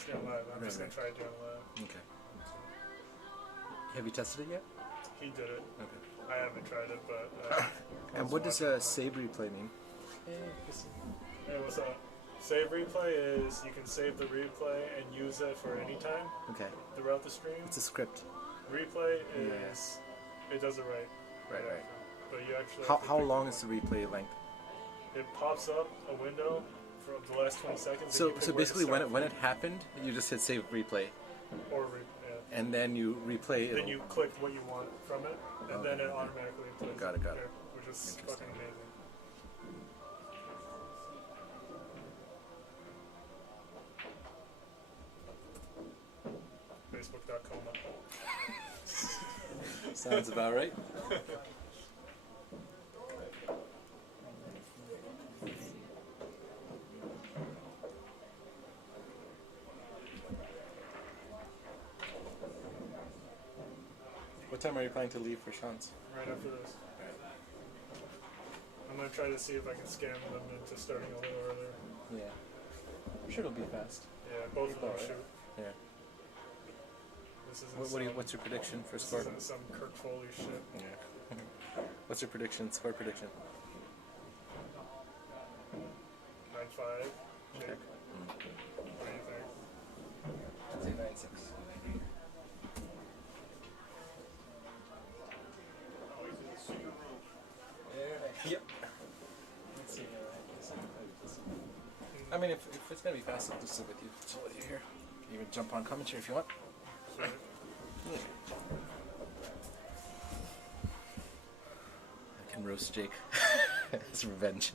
understand live. I'm just gonna try it doing live. Okay. Have you tested it yet? He did it. Okay. I haven't tried it, but. And what does save replay mean? Hey, what's up? Save replay is you can save the replay and use it for any time. Okay. Throughout the stream. It's a script. Replay is it does it right. Right. But you actually. How long is the replay length? It pops up a window for the last 20 seconds. So basically, when it happened, you just hit save replay. Or and then you replay it. Then you click what you want from it, and then it automatically plays. Got it. Here, which is fucking amazing. Facebook.com. Sounds about right. What time are you planning to leave for Sean's? Right after this. I'm going to try to see if I can scam them into starting a little earlier. Yeah. I'm sure it'll be fast. Yeah, both of them shoot. Yeah. This isn't What's your prediction for score? This isn't some Kirk Foley shit. Yeah. What's your prediction? Score prediction? 9-5. Okay. What do you think? I'd say 9-6. Yep. Let's see. I mean, if it's gonna be fast, I'll just sit with you. Chill with you here. You can jump on commentary if you want. Sure. Yeah. I can roast Jake. It's revenge.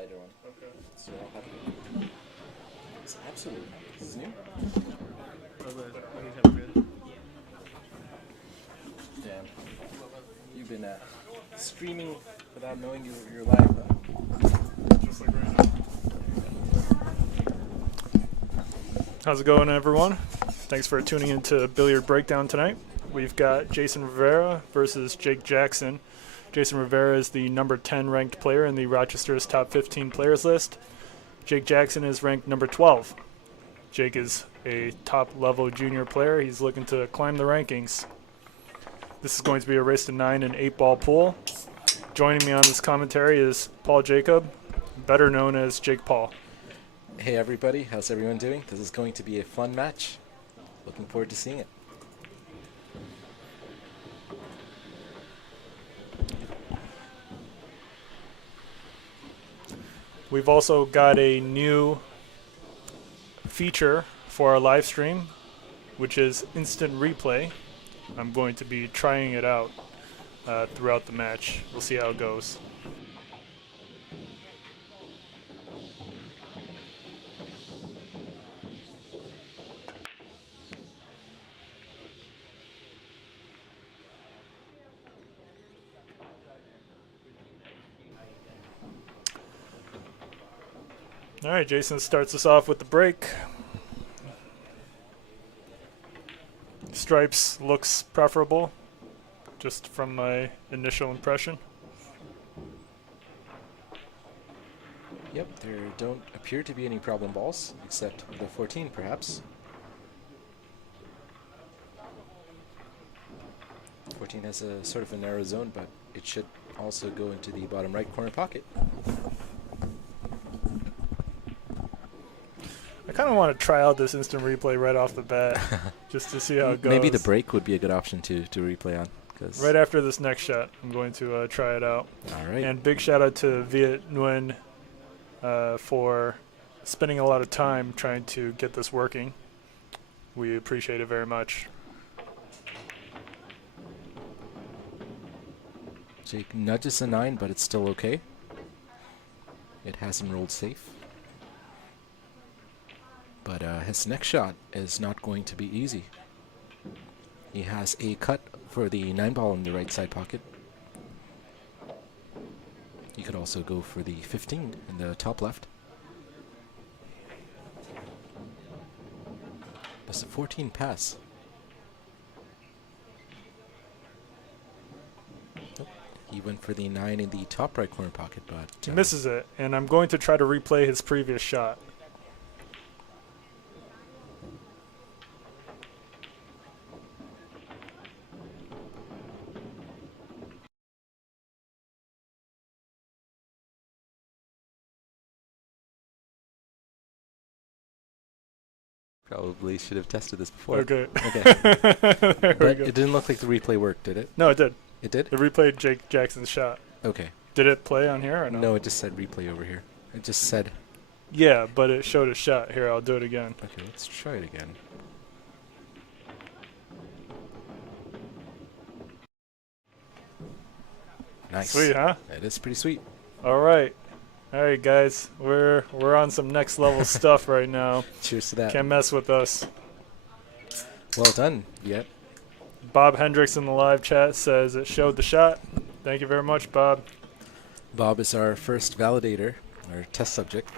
lighter one. Okay. So I'll have it. It's absolutely not. This is new? Damn. You've been streaming without knowing you're live, huh? Just like right now. How's it going, everyone? Thanks for tuning into Billiard Breakdown tonight. We've got Jason Rivera versus Jake Jackson. Jason Rivera is the number 10 ranked player in the Rochester's top 15 players list. Jake Jackson is ranked number 12. Jake is a top-level junior player. He's looking to climb the rankings. This is going to be a race to 9 and 8-ball pool. Joining me on this commentary is Paul Jacob, better known as Jake Paul. Hey everybody, how's everyone doing? This is going to be a fun match. Looking forward to seeing it. We've also got a new feature for our live stream, which is instant replay. I'm going to be trying it out throughout the match. We'll see how it goes. All right, Jason starts us off with the break. Stripes looks preferable, just from my initial impression. Yep, there don't appear to be any problem balls, except the 14 perhaps. 14 has a sort of a narrow zone, but it should also go into the bottom right corner pocket. I kind of want to try out this instant replay right off the bat, just to see how it goes. Maybe the break would be a good option to replay on. Right after this next shot, I'm going to try it out. All right. And big shout out to Manh Nguyen for spending a lot of time trying to get this working. We appreciate it very much. Jake nudges a 9, but it's still okay. It has him rolled safe. But his next shot is not going to be easy. He has a cut for the 9-ball in the right side pocket. He could also go for the 15 in the top left. Does the 14 pass? Nope. He went for the 9 in the top right corner pocket, but he misses it, and I'm going to try to replay his previous shot. Probably should have tested this before. Okay. Okay. There we But go. it didn't look like the replay worked, did it? No, it did. It did? It replayed Jake Jackson's shot. Okay. Did it play on here or no? No, it just said replay over here. It just said... Yeah, but it showed a shot. Here, I'll do it again. Okay, let's try it again. Nice. Sweet, huh? It is pretty sweet. All right. All right, guys. We're on some next level stuff right now. Cheers to that. Can't mess with us. Well done. Yep. Bob Hendrix in the live chat says it showed the shot. Thank you very much, Bob. Bob is our first validator, our test subject.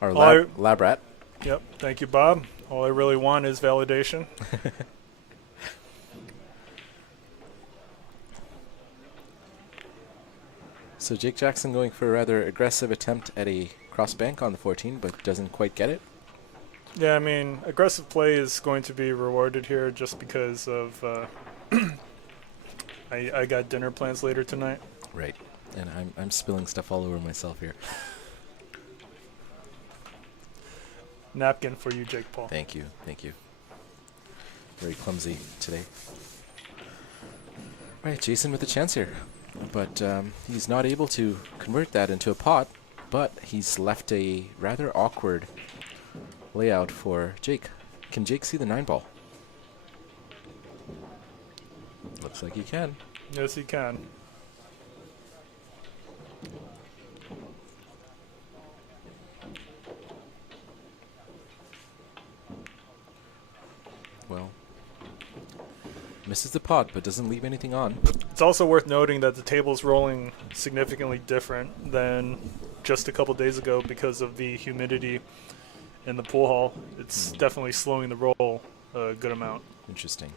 Our lab rat. Yep. Thank you, Bob. All I really want is validation. So Jake Jackson going for a rather aggressive attempt at a cross bank on the 14, but doesn't quite get it. Yeah, I mean, aggressive play is going to be rewarded here just because of I got dinner plans later tonight. Right. And I'm spilling stuff all over myself here. Napkin for you, Jake Paul. Thank you. Thank you. Very clumsy today. All right, Jason with a chance here. But he's not able to convert that into a pot, but he's left a rather awkward layout for Jake. Can Jake see the 9-ball? Looks like he can. Yes, he can. well, misses the pot, but doesn't leave anything on. It's also worth noting that the table's rolling significantly different than just a couple days ago because of the humidity in the pool hall. It's definitely slowing the roll a good amount. Interesting.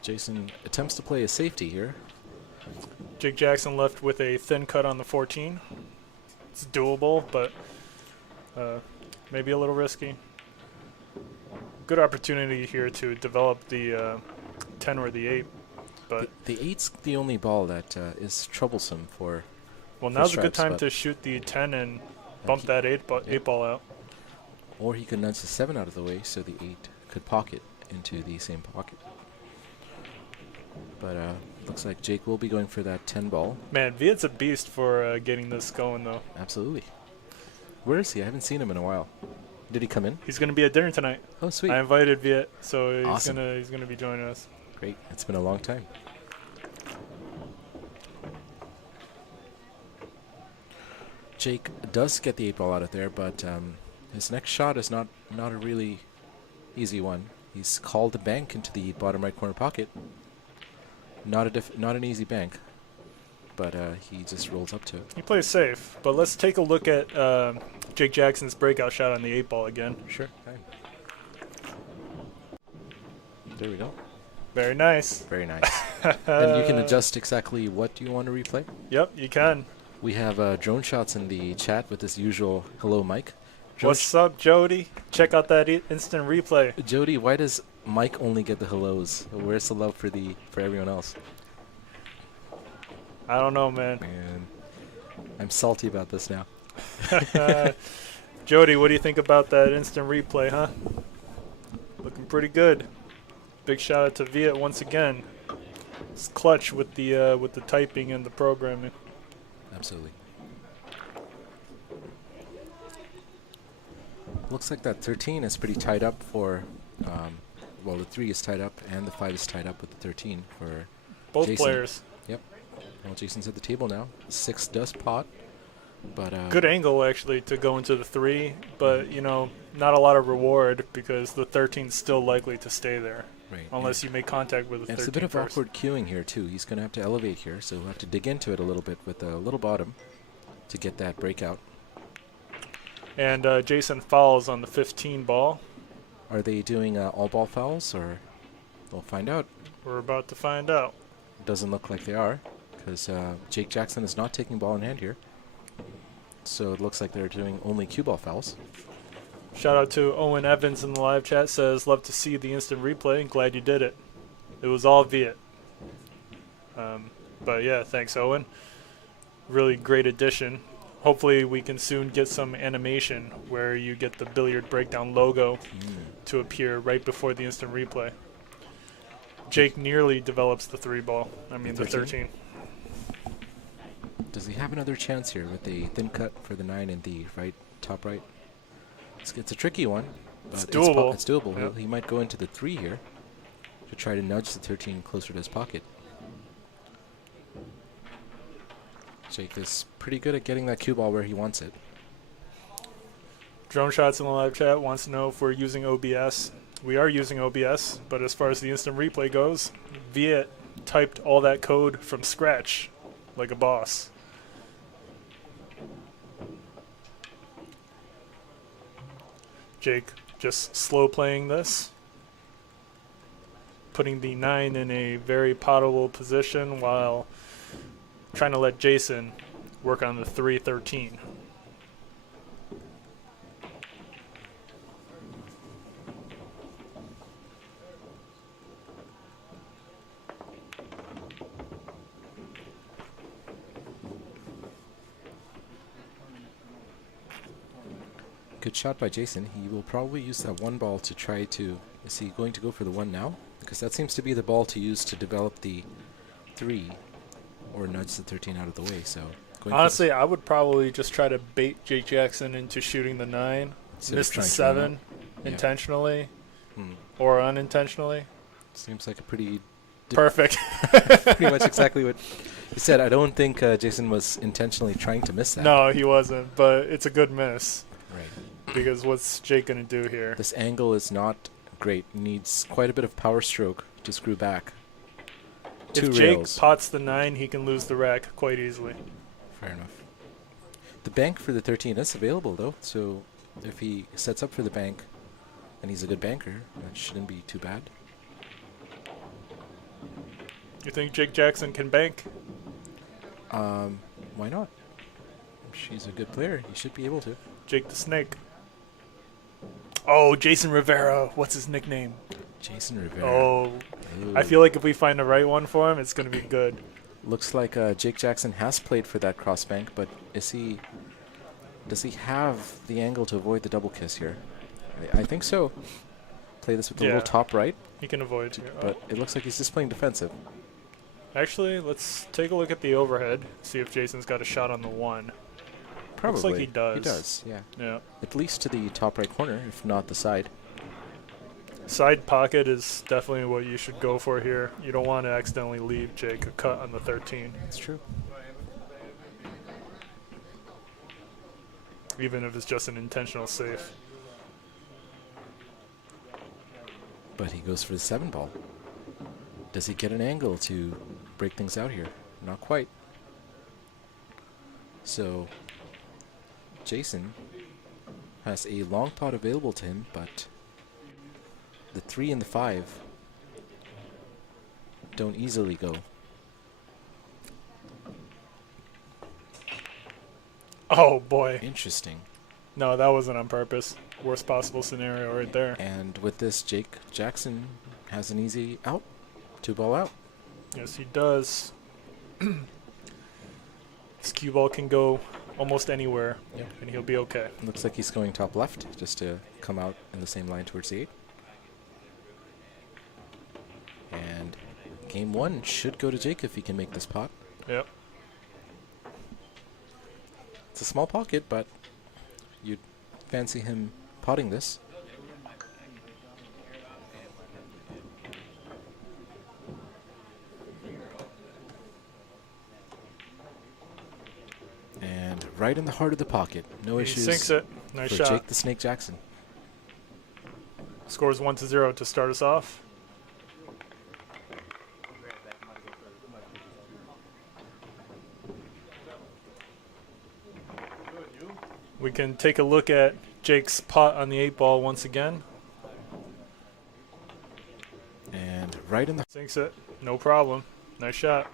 Jason attempts to play a safety here. Jake Jackson left with a thin cut on the 14. It's doable, but maybe a little risky. Good opportunity here to develop the 10 or the 8. But the 8's the only ball that is troublesome for. Well, now's a good stripes, time to shoot the 10 and bump that 8 ball out. Or he could nudge the 7 out of the way so the 8 could pocket into the same pocket. But looks like Jake will be going for that 10 ball. Man, Viet's a beast for getting this going, though. Absolutely. Where is he? I haven't seen him in a while. Did he come in? He's going to be at dinner tonight. Oh, sweet. I invited Viet, so he's Awesome. gonna be joining us. Great. It's been a long time. Jake does get the 8 ball out of there, but his next shot is not a really easy one. He's called the bank into the bottom right corner pocket. Not an easy bank, but he just rolls up to it. He plays safe, but let's take a look at Jake Jackson's breakout shot on the 8 ball again. Sure. Fine. There we go. Very nice. Very nice. And you can adjust exactly what you want to replay. Yep, you can. We have drone shots in the chat with this usual hello, Mike. What's up, Jody? Check out that instant replay. Jody, why does Mike only get the hellos? Where's the love for everyone else? I don't know, man. Man, I'm salty about this now. Jody, what do you think about that instant replay, huh? Looking pretty good. Big shout out to Viet once again. It's clutch with the typing and the programming. Absolutely. Looks like that 13 is pretty tied up for, well, the 3 is tied up and the 5 is tied up with the 13 for Both Jason. players. Yep. Well, Jason's at the table now. 6 does pot, but good angle actually to go into the 3, but not a lot of reward because the 13's still likely to stay there. Right. Unless you make contact with the 13 it's a bit of first. awkward queuing here too. He's going to have to elevate here, so he'll have to dig into it a little bit with a little bottom to get that breakout. And Jason fouls on the 15 ball. Are they doing all ball fouls, or we'll find out? We're about to find out. Doesn't look like they are, because Jake Jackson is not taking ball in hand here. So it looks like they're doing only cue ball fouls. Shout out to Owen Evans in the live chat, says, love to see the instant replay. Glad you did it. It was all Viet. But yeah, thanks, Owen. Really great addition. Hopefully we can soon get some animation where you get the Billiard Breakdown logo to appear right before the instant replay. Jake nearly develops the 3 ball. I mean the 13. Does he have another chance here with a thin cut for the 9 in the top right? It's a tricky one, but it's doable. It's doable. Yep. He might go into the 3 here to try to nudge the 13 closer to his pocket. Jake is pretty good at getting that cue ball where he wants it. Drone Shots in the live chat wants to know if we're using OBS. We are using OBS, but as far as the instant replay goes, Viet typed all that code from scratch like a boss. Jake just slow playing this, putting the 9 in a very potable position while trying to let Jason work on the 3-13. Good shot by Jason. He will probably use that 1 ball to try to... Is he going to go for the 1 now? Because that seems to be the ball to use to develop the 3 or nudge the 13 out of the way. So honestly, I would probably just try to bait Jake Jackson into shooting the 9, miss the 7 intentionally or unintentionally. Seems like a pretty... Perfect. pretty much exactly what He said, I don't think Jason was intentionally trying to miss that. No, he wasn't, but it's a good miss. Right. Because what's Jake going to do here? This angle is not great. Needs quite a bit of power stroke to screw back. If Jake pots the 9, he can lose the rack quite easily. Fair enough. The bank for the 13 is available, though, so if he sets up for the bank and he's a good banker, that shouldn't be too bad. You think Jake Jackson can bank? Why not? She's a good player. He should be able to. Jake the Snake. Oh, Jason Rivera. What's his nickname? Jason Rivera. Oh, Ooh. I feel like if we find the right one for him, it's going to be good. Looks like Jake Jackson has played for that cross bank, but does he have the angle to avoid the double kiss here? I think so. Play this with the little top right. He can avoid. But it looks like he's just playing defensive. Actually, let's take a look at the overhead, see if Jason's got a shot on the 1. Probably. Looks like he does. He does, yeah. Yeah. At least to the top right corner, if not the side. Side pocket is definitely what you should go for here. You don't want to accidentally leave Jake a cut on the 13. That's true. Even if it's just an intentional safe. But he goes for the 7 ball. Does he get an angle to break things out here? Not quite. So Jason has a long pot available to him, but the 3 and the 5 don't easily go. Oh boy. Interesting. No, that wasn't on purpose. Worst possible scenario right there. And with this, Jake Jackson has an easy out. 2 ball out. Yes, he does. This cue ball can go almost anywhere, and he'll be okay. Looks like he's going top left, just to come out in the same line towards the 8. And game 1 should go to Jake if he can make this pot. Yep. It's a small pocket, but you'd fancy him potting this. And right in the heart of the pocket. No issues. He sinks it. Nice for shot. Jake the Snake Jackson. Scores 1-0 to start us off. We can take a look at Jake's pot on the 8 ball once again. And right in the... Sinks it. No problem. Nice shot.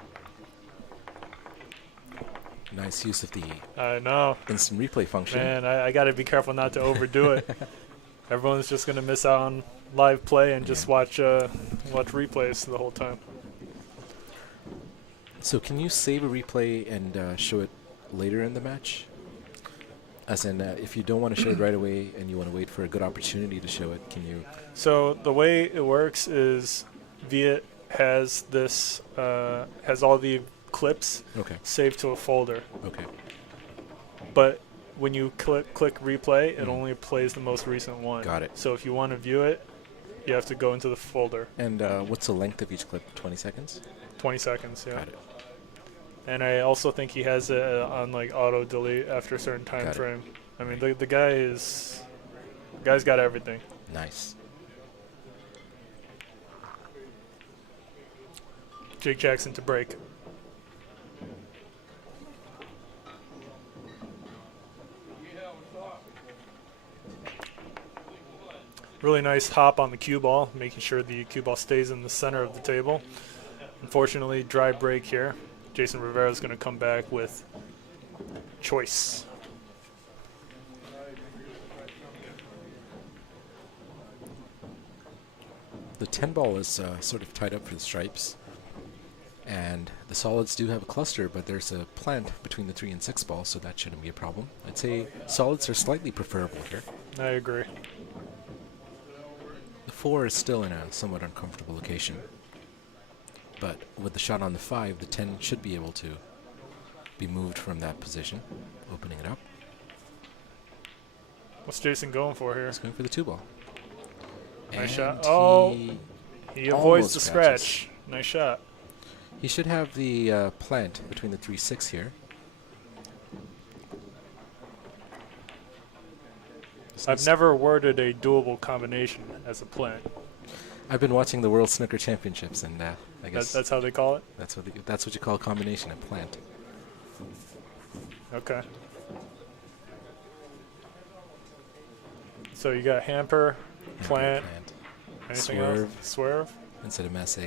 Nice use of the I know. instant replay function. Man, I got to be careful not to overdo it. Everyone's just going to miss out on live play and just watch replays the whole time. So can you save a replay and show it later in the match? As in, if you don't want to show it right away and you want to wait for a good opportunity to show it, can you? So the way it works is Viet has this, has all the clips saved to a folder. Okay. But when you click replay, it only plays the most recent one. Got it. So if you want to view it, you have to go into the folder. And what's the length of each clip? 20 seconds? 20 seconds, yeah. Got it. And I also think he has it on like auto delete after a certain time frame. I mean, the guy's got everything. Nice. Jake Jackson to break. Really nice hop on the cue ball, making sure the cue ball stays in the center of the table. Unfortunately, dry break here. Jason Rivera is going to come back with choice. The 10 ball is sort of tied up for the stripes. And the solids do have a cluster, but there's a plant between the 3 and 6 ball, so that shouldn't be a problem. I'd say solids are slightly preferable here. I agree. The 4 is still in a somewhat uncomfortable location. But with the shot on the 5, the 10 should be able to be moved from that position, opening it up. What's Jason going for here? He's going for the 2 ball. Nice And shot. Oh, he avoids the scratches. scratch. Nice shot. He should have the plant between the 3-6 here. I've never worded a doable combination as a plant. I've been watching the World Snooker Championships, and I guess That's how they call it? that's what you call a combination, a plant. Okay. So you got hamper, plant, anything Swerve. else? Swerve? Instead of masse.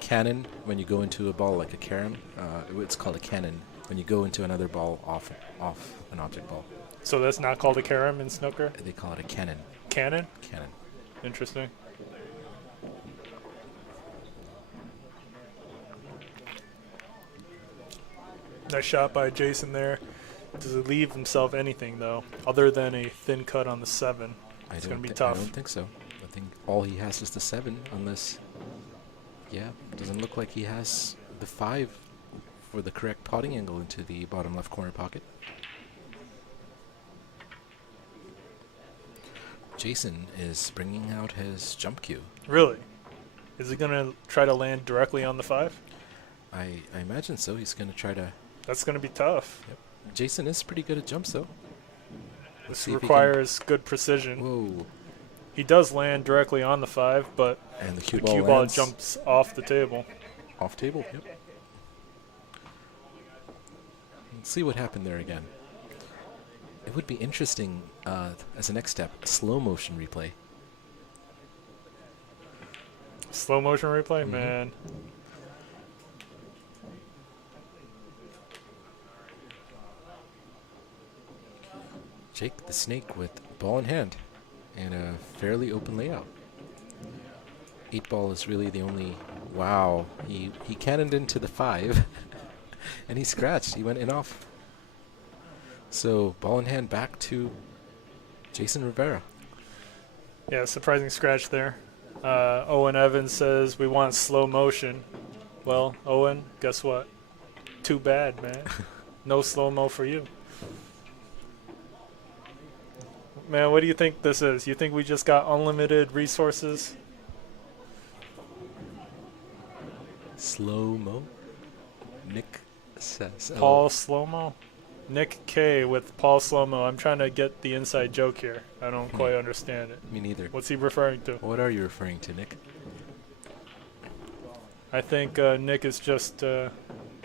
Cannon, when you go into a ball like a carom, it's called a cannon. When you go into another ball off an object ball. So that's not called a carom in snooker? They call it a cannon. Cannon? Cannon. Interesting. Nice shot by Jason there. Does he leave himself anything, though, other than a thin cut on the 7? It's going to be tough. I don't think so. I think all he has is the 7, unless... Yeah, doesn't look like he has the 5 for the correct potting angle into the bottom left corner pocket. Jason is bringing out his jump cue. Really? Is he going to try to land directly on the 5? I imagine so. He's going to try to... That's going to be tough. Yep. Jason is pretty good at jumps, though. This requires good precision. Whoa. He does land directly on the 5, but and the cue ball ball jumps off the table. Off table, yep. Let's see what happened there again. It would be interesting, as a next step, a slow motion replay. Slow motion replay? Man. Jake the Snake with ball in hand and a fairly open layout. 8 ball is really the only... Wow. He cannoned into the 5 and he scratched. He went in off. So ball in hand back to Jason Rivera. Yeah, surprising scratch there. Owen Evans says we want slow motion. Well, Owen, guess what? Too bad, man. No slow-mo for you. Man, what do you think this is? You think we just got unlimited resources? Slow-mo? Nick says. Paul Slow-mo? Nick K with Paul Slow-mo. I'm trying to get the inside joke here. I don't quite understand it. Me neither. What's he referring to? What are you referring to, Nick? I think Nick is just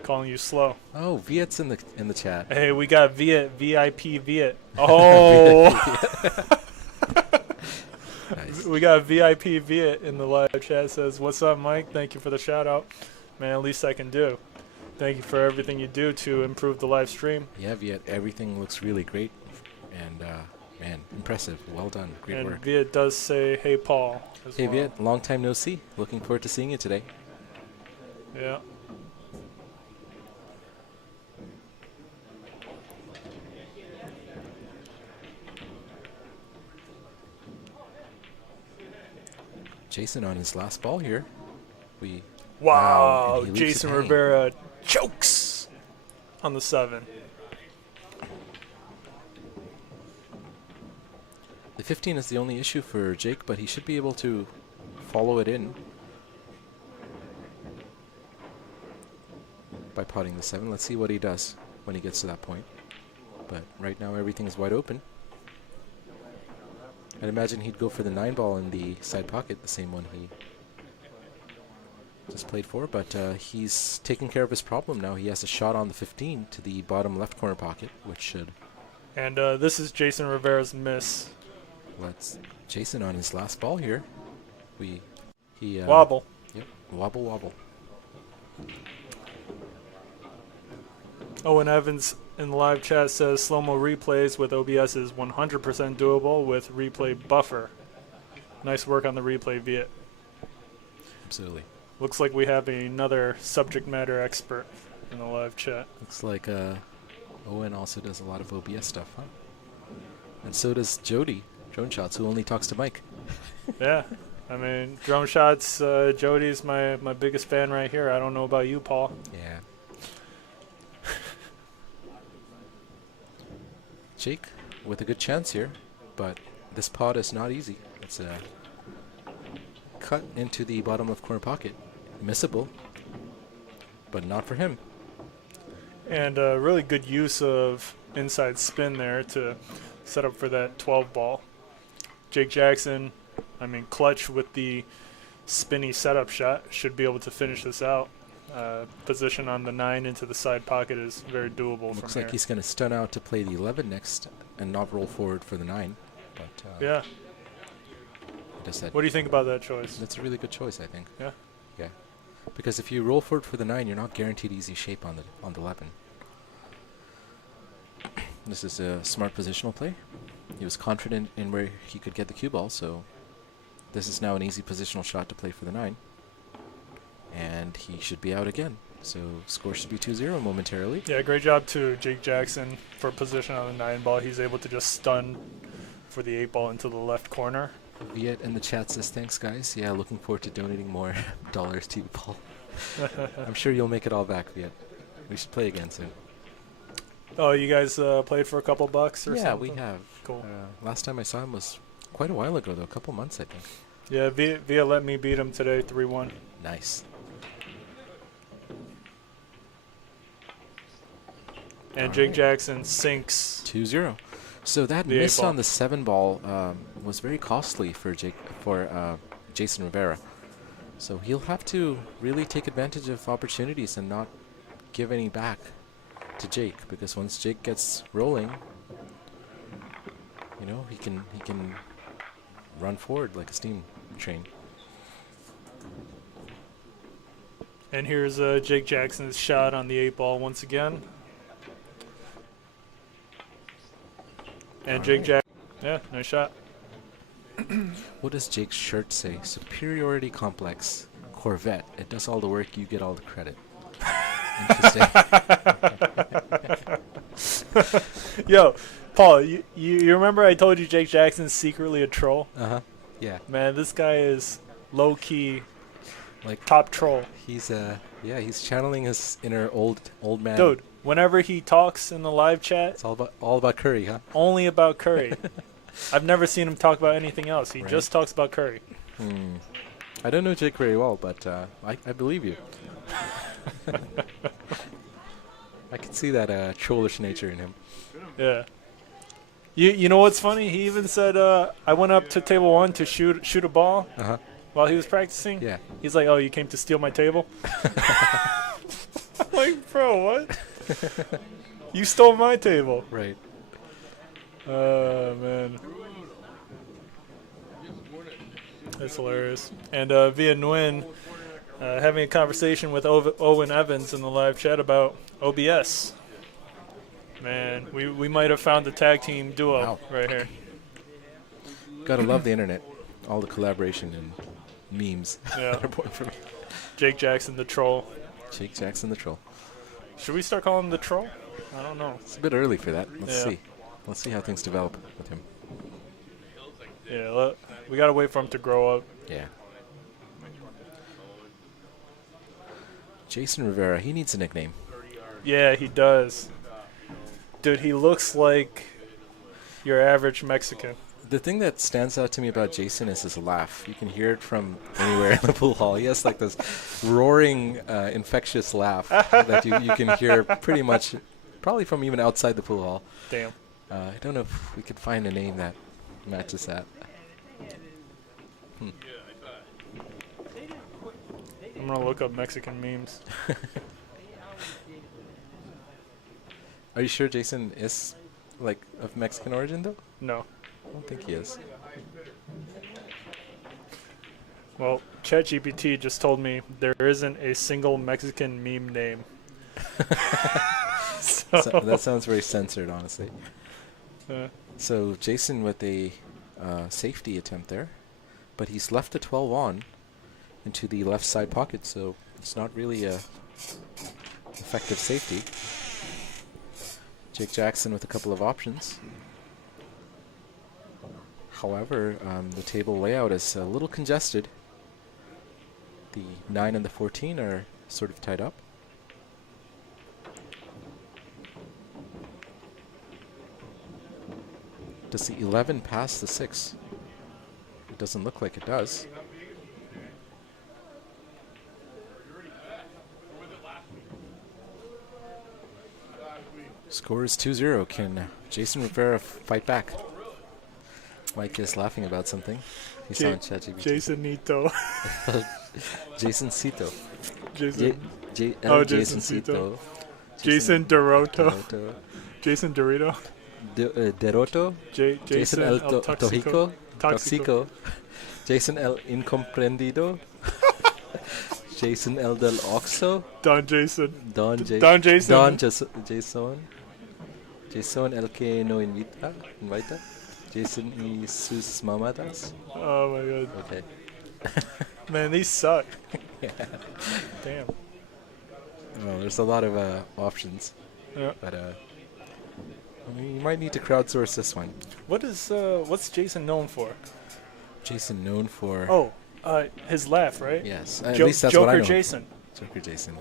calling you slow. Oh, Viet's in the chat. Hey, we got Viet, VIP Viet. Oh! Nice. We got VIP Viet in the live chat. Says, what's up, Mike? Thank you for the shout out. Man, at least I can do. Thank you for everything you do to improve the live stream. Yeah, Viet, everything looks really great. And, man, impressive. Well done. Great work. And Viet does say, hey, Paul. Hey, Viet, long time no see. Looking forward to seeing you today. Yeah. Jason on his last ball here. Wow, and he leaves Jason it hanging. Rivera chokes on the 7. The 15 is the only issue for Jake, but he should be able to follow it in by potting the 7. Let's see what he does when he gets to that point. But right now everything's wide open. I'd imagine he'd go for the 9 ball in the side pocket, the same one he just played for, but he's taking care of his problem now. He has a shot on the 15 to the bottom left corner pocket, which should... And this is Jason Rivera's miss. Let's... Jason on his last ball here. He Wobble. Yep, wobble, wobble. Owen Evans in the live chat says slow-mo replays with OBS is 100% doable with replay buffer. Nice work on the replay, Viet. Absolutely. Looks like we have another subject matter expert in the live chat. Looks like Owen also does a lot of OBS stuff, huh? And so does Jody, Drone Shots, who only talks to Mike. Yeah. I mean, Drone Shots, Jody's my biggest fan right here. I don't know about you, Paul. Yeah. Jake with a good chance here, but this pot is not easy. It's a cut into the bottom left corner pocket. Missable, but not for him. And really good use of inside spin there to set up for that 12 ball. Jake Jackson, clutch with the spinny setup shot, should be able to finish this out. Position on the 9 into the side pocket is very doable. Looks from like here. he's going to stun out to play the 11 next and not roll forward for the 9. But Yeah. What do you think about that choice? That's a really good choice, I think. Yeah. Yeah. Because if you roll forward for the 9, you're not guaranteed easy shape on the 11. This is a smart positional play. He was confident in where he could get the cue ball, so this is now an easy positional shot to play for the 9. And he should be out again. So score should be 2-0 momentarily. Yeah, great job to Jake Jackson for position on the 9 ball. He's able to just stun for the 8 ball into the left corner. Viet in the chat says, thanks, guys. Yeah, looking forward to donating more dollars to you, Paul. I'm sure you'll make it all back, Viet. We should play again soon. Oh, you guys played for a couple bucks or something? Yeah, we have. Cool. Last time I saw him was quite a while ago, though. A couple months, I think. Yeah, Via let me beat him today, 3-1. Nice. And Jake Jackson sinks 2-0. So that miss on the 7 ball was very costly for Jason Rivera. So he'll have to really take advantage of opportunities and not give any back to Jake, because once Jake gets rolling, you know, he can run forward like a steam train. And here's Jake Jackson's shot on the 8 ball once again. And Jake Jackson, yeah, nice shot. What does Jake's shirt say? Superiority complex, Corvette. It does all the work, you get all the credit. Interesting. Yo, Paul, you remember I told you Jake Jackson's secretly a troll? Uh-huh. Yeah. Man, this guy is low-key, like top troll. He's he's channeling his inner old man. Dude, whenever he talks in the live chat, it's all about Curry, huh? Only about Curry. I've never seen him talk about anything else. He just talks about Curry. I don't know Jake very well, but I believe you. I can see that trollish nature in him. Yeah. You know what's funny? He even said, I went up to table 1 to shoot a ball while he was practicing. Yeah. He's like, oh, you came to steal my table? I'm like, bro, what? You stole my table. Right. Man. That's hilarious. And Via Nguyen having a conversation with Owen Evans in the live chat about OBS. Man, we might have found the tag team duo right here. Gotta love the internet. All the collaboration and memes that are born from it. Jake Jackson, the troll. Jake Jackson, the troll. Should we start calling him the troll? I don't know. It's a bit early for that. Let's see. Let's see how things develop with him. Yeah, we gotta wait for him to grow up. Yeah. Jason Rivera, he needs a nickname. Yeah, he does. Dude, he looks like your average Mexican. The thing that stands out to me about Jason is his laugh. You can hear it from anywhere in the pool hall. He has like this roaring, infectious laugh that you can hear pretty much, probably from even outside the pool hall. Damn. I don't know if we could find a name that matches that. I'm gonna look up Mexican memes. Are you sure Jason is like of Mexican origin though? No. I don't think he is. Well, ChatGPT just told me there isn't a single Mexican meme name. So that sounds very censored, honestly. So Jason with a safety attempt there, but he's left the 12 on into the left side pocket, so it's not really a effective safety. Jake Jackson with a couple of options. However, the table layout is a little congested. The 9 and the 14 are sort of tied up. Does the 11 pass the 6? It doesn't look like it does. Score is 2-0. Can Jason Rivera fight back? Mike is laughing about something. He's on ChatGPT. Jason Nito. Jason Cito. Jason. Jason Cito. Cito. Jason Doroto. Doroto. Jason Dorito. Deroto. Jason El Toxico. Toxico. Jason El Incomprendido. Jason El del Oxo. Don Jason. Don Jason. Jason El que no invita. Jason y sus mamadas. Oh my god. Okay. Man, these suck. Yeah. Damn. Well, there's a lot of options. Yeah. But you might need to crowdsource this one. What's Jason known for? Jason known for... Oh, his laugh, right? Yes. At least that's what I know. Jason. Joker Jason.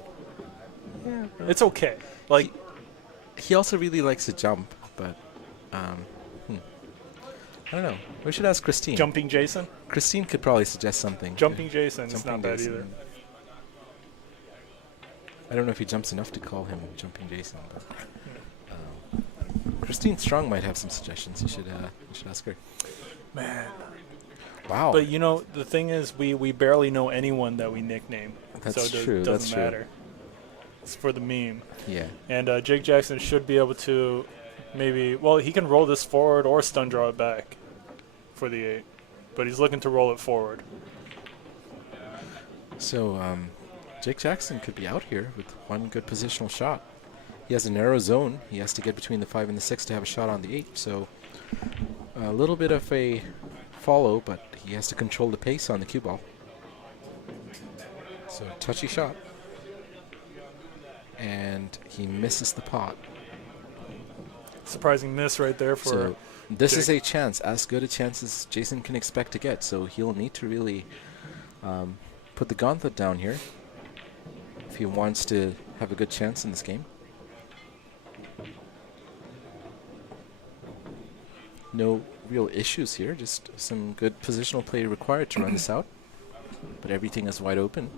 Yeah. It's okay. Like, he also really likes to jump, but I don't know. We should ask Christine. Jumping Jason? Christine could probably suggest something. Jumping Jason. It's not bad Jason. either. I don't know if he jumps enough to call him Jumping Jason, but Christine Strong might have some suggestions. You should ask her. Man. Wow. But you know, the thing is, we barely know anyone that we nickname. That's so true. It That's doesn't true. matter. It's for the meme. Yeah. And Jake Jackson should be able to he can roll this forward or stun draw it back for the 8. But he's looking to roll it forward. So, Jake Jackson could be out here with one good positional shot. He has a narrow zone. He has to get between the 5 and the 6 to have a shot on the 8. So, a little bit of a follow, but he has to control the pace on the cue ball. So, touchy shot. And he misses the pot. Surprising miss right there for So, this Jake. is a chance, as good a chance as Jason can expect to get. So, he'll need to really put the gauntlet down here if he wants to have a good chance in this game. No real issues here, just some good positional play required to run this out. But everything is wide open.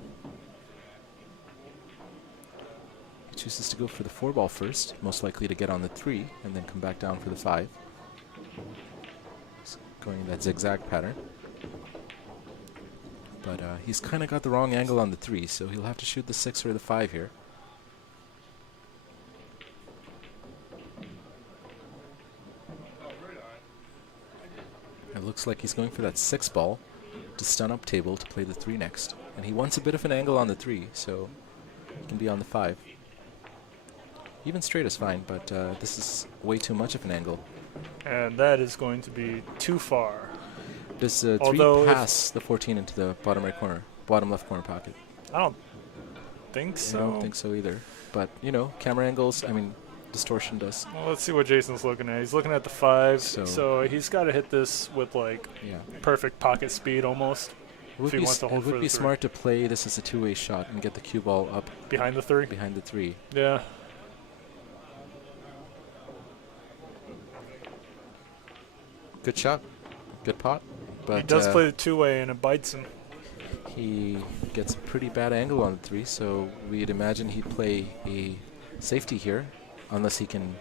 He chooses to go for the 4-ball first, most likely to get on the 3, and then come back down for the 5. He's going that zigzag pattern. But he's kind of got the wrong angle on the 3, so he'll have to shoot the 6 or the 5 here. It looks like he's going for that 6-ball to stun up table to play the 3 next. And he wants a bit of an angle on the 3, so he can be on the 5. Even straight is fine, but this is way too much of an angle. And that is going to be too far. Does 3 pass the 14 into the bottom right corner, bottom left corner pocket? I don't think so. I don't think so either. But, you know, camera angles, I mean, distortion does. Well, let's see what Jason's looking at. He's looking at the 5, So- so he's got to hit this with, like, Yeah. perfect pocket speed almost. It would he wants to hold it for would the be 3. smart to play this as a two-way shot and get the cue ball up Behind the 3? behind the 3. Yeah. Good shot. Good pot. But He does play the 2-way, and it bites him. he gets a pretty bad angle on the 3, so we'd imagine he'd play a safety here, unless he can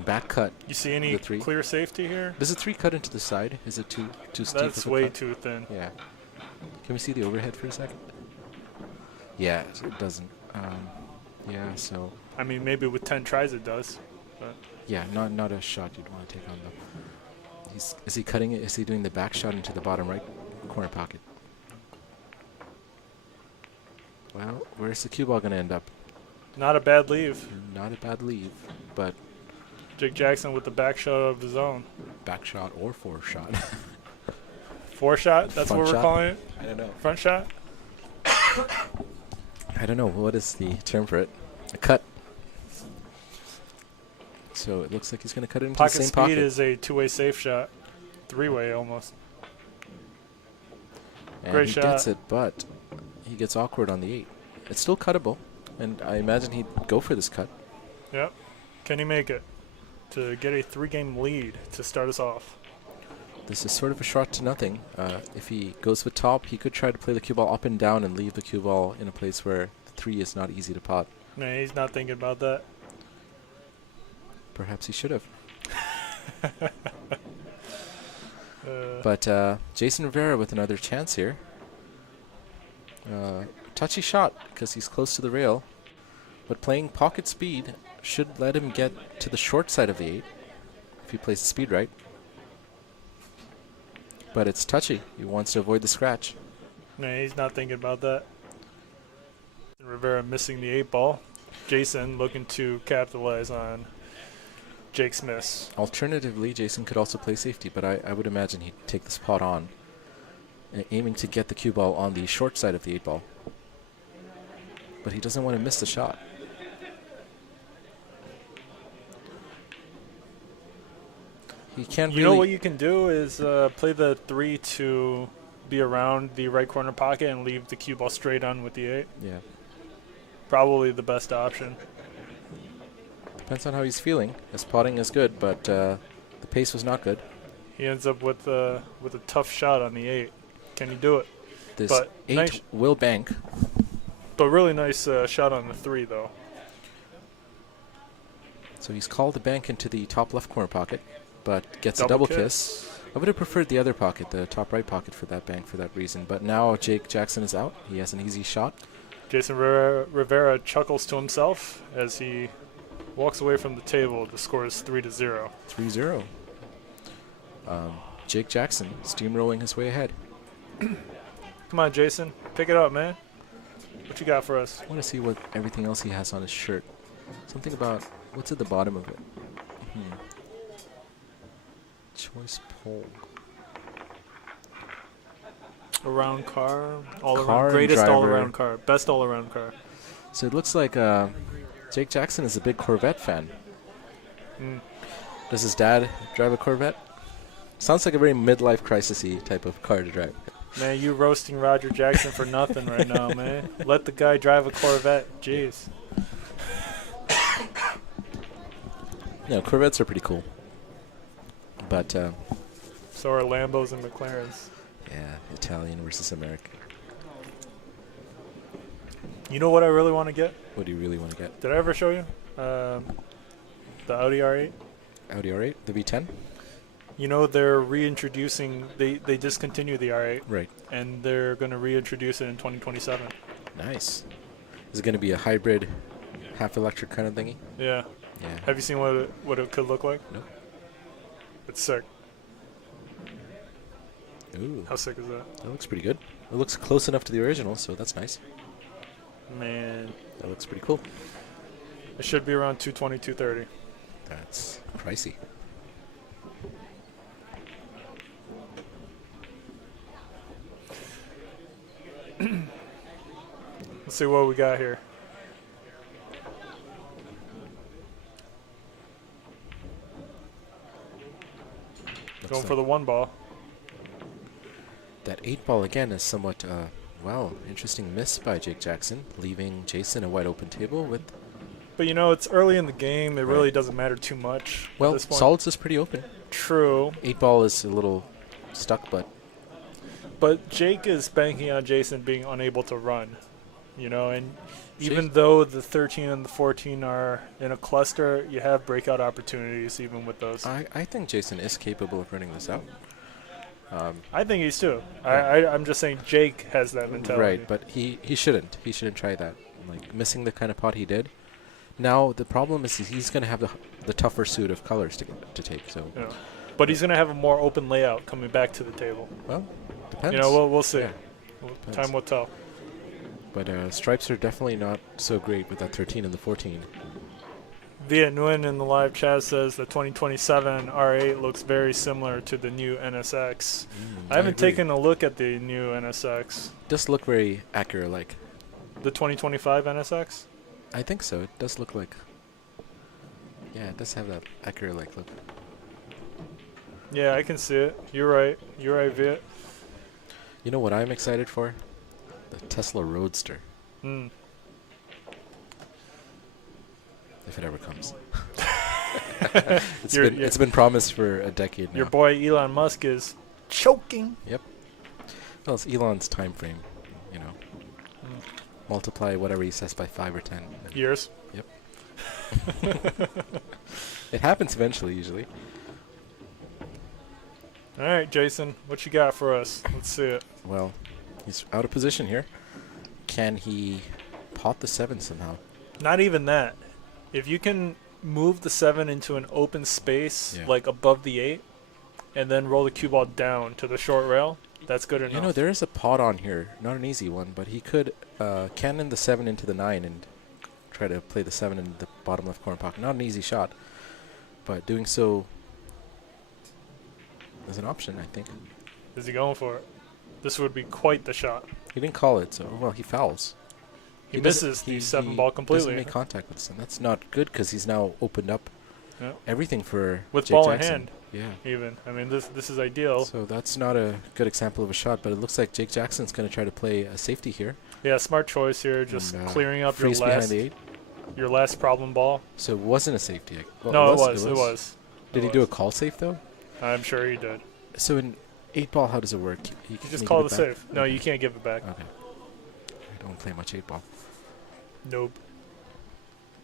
back cut. You see any The 3. clear safety here? Does a 3 cut into the side? Is it too steep? That's of a way cut? too thin. Yeah. Can we see the overhead for a second? Yeah, it doesn't. Yeah, so I mean, maybe with 10 tries it does. But yeah, not a shot you'd want to take on though. Is he cutting it? Is he doing the back shot into the bottom right corner pocket? Well, where's the cue ball going to end up? not a bad leave. Not a bad leave, but Jake Jackson with the back shot of his own. back shot or 4 shot. 4 shot? That's Front what we're shot? calling it? I don't know. Front shot? I don't know. What is the term for it? A cut. So it looks like he's going to cut it into Pocket the same speed pocket. is a 2-way safe shot. 3-way almost. And Great he shot. gets it, but he gets awkward on the 8. It's still cuttable, and I imagine he'd go for this cut. Yep. Can he make it to get a 3-game lead to start us off? This is sort of a shot to nothing. If he goes with top, he could try to play the cue ball up and down and leave the cue ball in a place where the 3 is not easy to pot. No, he's not thinking about that. perhaps he should have. But Jason Rivera with another chance here. Touchy shot because he's close to the rail. But playing pocket speed should let him get to the short side of the 8 if he plays the speed right. But it's touchy. He wants to avoid the scratch. No, he's not thinking about that. Rivera missing the 8 ball. Jason looking to capitalize on Jake's miss. Alternatively, Jason could also play safety, but I would imagine he'd take this pot on, aiming to get the cue ball on the short side of the 8 ball. But he doesn't want to miss the shot. He can't You know what you can do is play the 3 to be around the right corner pocket and leave the cue ball straight on with the 8. Yeah. Probably the best option. Depends on how he's feeling. His potting is good, but the pace was not good. He ends up with a tough shot on the 8. Can he do it? This But 8 nice, will bank. but really nice shot on the 3 though. So he's called the bank into the top left corner pocket, but gets a Double double kiss. I would have preferred the other pocket, the top right pocket, for that bank for that reason. But now Jake Jackson is out. He has an easy shot. Jason Rivera chuckles to himself as he walks away from the table. The score is 3-0. 3-0. Jake Jackson steamrolling his way ahead. Come on, Jason. Pick it up, man. What you got for us? I want to see what everything else he has on his shirt. Something about what's at the bottom of it. Choice pole. Around car. Car All-around. and Greatest driver. all-around car. Best all-around car. So it looks like Jake Jackson is a big Corvette fan. Does his dad drive a Corvette? Sounds like a very midlife crisis-y type of car to drive. Man, you roasting Roger Jackson for nothing right now, man. Let the guy drive a Corvette. Jeez. No, Corvettes are pretty cool. But, So are Lambos and McLarens. yeah, Italian versus American. You know what I really want to get? What do you really want to get? Did I ever show you? The Audi R8. Audi R8, the V10? You know, they're reintroducing, they discontinued the R8. Right. And they're going to reintroduce it in 2027. Nice. Is it going to be a hybrid, half-electric kind of thingy? Yeah. Yeah. Have you seen what it could look like? Nope. It's sick. Ooh, How sick is that? that looks pretty good. It looks close enough to the original, so that's nice. Man. That looks pretty cool. It should be around 220, 230. That's pricey. Let's see what we got here. Going for the 1 ball. That 8 ball again is somewhat, well, interesting miss by Jake Jackson, leaving Jason a wide open table with. But you know, it's early in the game. It Right. really doesn't matter too much. Well, at this point. solids is pretty open. True. 8 ball is a little stuck, but But Jake is banking on Jason being unable to run. You know, and even Jake- though the 13 and the 14 are in a cluster, you have breakout opportunities even with those. I think Jason is capable of running this out. I think he's too. Yeah. I'm just saying Jake has that mentality. Right, but he shouldn't. He shouldn't try that. Like, missing the kind of pot he did. Now, the problem is he's going to have the tougher suit of colors to take. So, Yeah. But he's going to have a more open layout coming back to the table. well, depends. You know, we'll see. Yeah, Time will tell. but stripes are definitely not so great with that 13 and the 14. Viet Nguyen in the live chat says the 2027 R8 looks very similar to the new NSX. I haven't agree. taken a look at the new NSX. Does look very Acura-like. The 2025 NSX? I think so. It does look like. Yeah, it does have that Acura-like look. Yeah, I can see it. You're right. You're right, Viet. You know what I'm excited for? The Tesla Roadster, Mm. if it ever comes. Your- It's been promised for a decade now. Your boy Elon Musk is choking. Well, it's Elon's time frame, you know. Multiply whatever he says by 5 or 10. Years. Yep. It happens eventually, usually. All right, Jason, what you got for us? Let's see it. Well, he's out of position here. Can he pot the 7 somehow? Not even that. If you can move the 7 into an open space, Yeah. like above the 8, and then roll the cue ball down to the short rail, that's good enough. You know, there is a pot on here. Not an easy one, but he could cannon the 7 into the 9 and try to play the 7 in the bottom left corner pocket. Not an easy shot, but doing so is an option, I think. Is he going for it? This would be quite the shot. He didn't call it, so, well, he fouls. He doesn't- misses the he 7 ball completely. Doesn't make contact with the 7. That's not good because he's now opened up Yeah. everything for With Jake ball in Jackson. hand, Yeah. even. I mean, this is ideal. So that's not a good example of a shot, but it looks like Jake Jackson's going to try to play a safety here. Yeah, smart choice here, just and, clearing up your freeze behind last, the 8. your last problem ball. So it wasn't a safety. Well, No, it was. Did he do a call safe, though? I'm sure he did. So in 8 ball, how does it work? You Can just he call give the it back? save. No, you can't give it back. Okay. I don't play much 8 ball. Nope.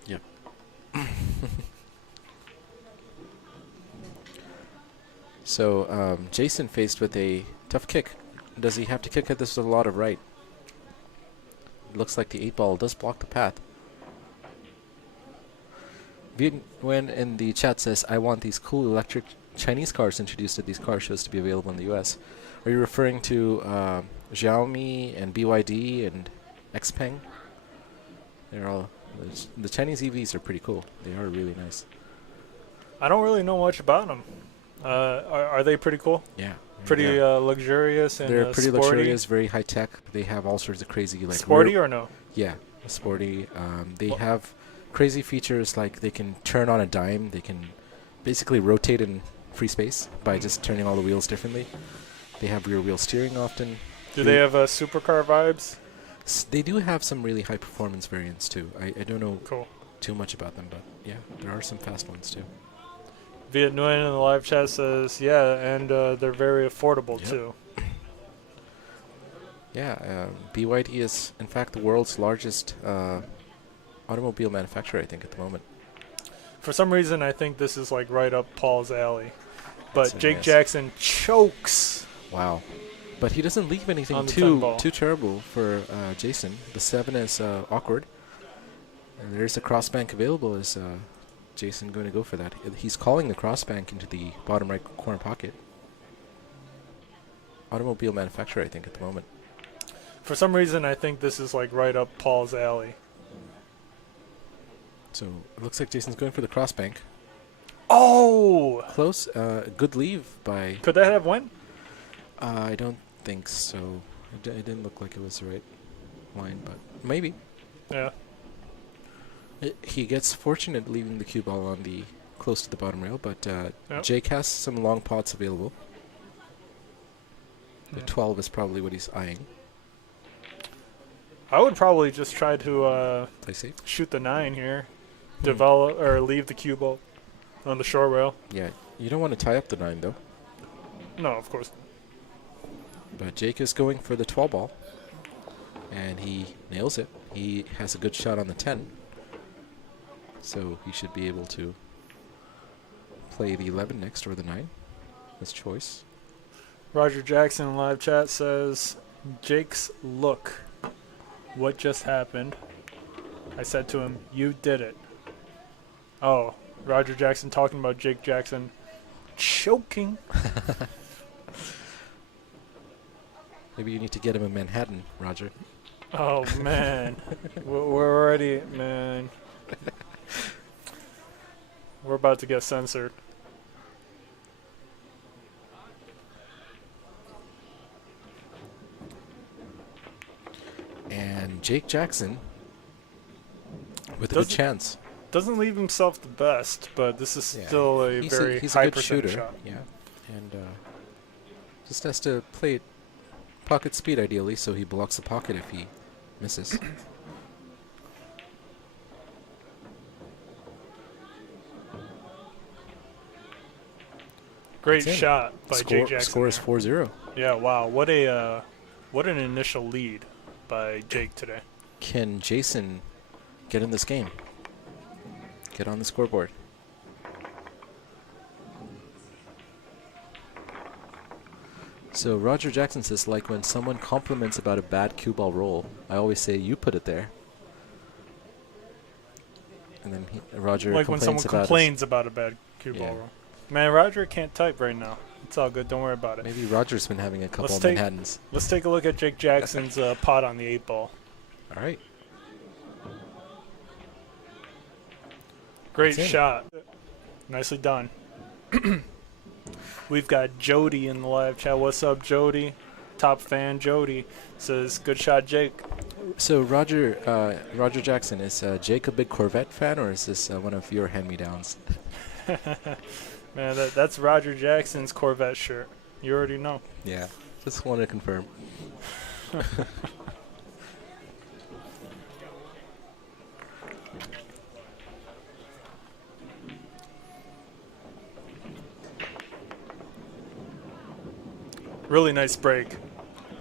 Yep. So Jason faced with a tough kick. Does he have to kick at this with a lot of right? It looks like the 8 ball does block the path. Viet Nguyen in the chat says, I want these cool electric Chinese cars introduced at these car shows to be available in the US. Are you referring to Xiaomi and BYD and Xpeng? They're all the Chinese EVs are pretty cool. They are really nice. I don't really know much about them. Are they pretty cool? Yeah. Pretty they're luxurious and they're pretty sporty? luxurious, very high tech. They have all sorts of crazy like Sporty or no? yeah, sporty. They have crazy features like they can turn on a dime. They can basically rotate in free space by just turning all the wheels differently. They have rear wheel steering often. Do they have supercar vibes? They do have some really high performance variants too. I don't know Cool. too much about them, but yeah, there are some fast ones too. Viet Nguyen in the live chat says, yeah, and they're very affordable Yep. too. Yeah, BYD is in fact the world's largest automobile manufacturer, I think, at the moment. For some reason, I think this is like right up Paul's alley. But So Jake nice. Jackson chokes. Wow. But he doesn't leave anything On the 10 ball. too terrible for Jason. The 7 is awkward. And there's a crossbank available. Is Jason going to go for that? He's calling the crossbank into the bottom right corner pocket. Automobile manufacturer, I think, at the moment. For some reason, I think this is like right up Paul's alley. So it looks like Jason's going for the crossbank. Oh! Close. Good leave by... Could that have went? I don't think so. It didn't look like it was the right line, but maybe. Yeah. He gets fortunate leaving the cue ball on the close to the bottom rail, but Yep. Jake has some long pots available. The Hmm. 12 is probably what he's eyeing. I would probably just try to Play safe. shoot the 9 here. Develop or leave the cue ball on the short rail. Yeah, you don't want to tie up the 9 though. No, of course. But Jake is going for the 12 ball, and he nails it. He has a good shot on the 10, so he should be able to play the 11 next or the 9. His choice. Roger Jackson in live chat says, Jake's look. What just happened? I said to him, you did it. Oh, Roger Jackson talking about Jake Jackson choking. Maybe you need to get him in Manhattan, Roger. Oh, man. We're already, man. We're about to get censored. And Jake Jackson with a good Doesn't- chance. Doesn't leave himself the best, but this is Yeah. still a He's very he's high a good percentage shooter. shot. Yeah, and just has to play it pocket speed ideally, so he blocks the pocket if he misses. Great That's it. shot by Jake Jackson. Score is there. 4-0. Yeah, wow. What an initial lead by Jake today. Can Jason get in this game? Get on the scoreboard. So Roger Jackson says, like when someone compliments about a bad cue ball roll, I always say, you put it there. And then Roger Like when someone complains about a bad cue ball roll. Man, Roger can't type right now. It's all good. Don't worry about it. Maybe Roger's been having a couple of Manhattans. Let's take a look at Jake Jackson's pot on the 8 ball. All right. Great shot. Nicely done. We've got Jody in the live chat. What's up, Jody? Top fan Jody says, good shot, Jake. So Roger Jackson, is Jake a big Corvette fan, or is this one of your hand-me-downs? Man, that's Roger Jackson's Corvette shirt. You already know. Yeah, just wanted to confirm. Really nice break.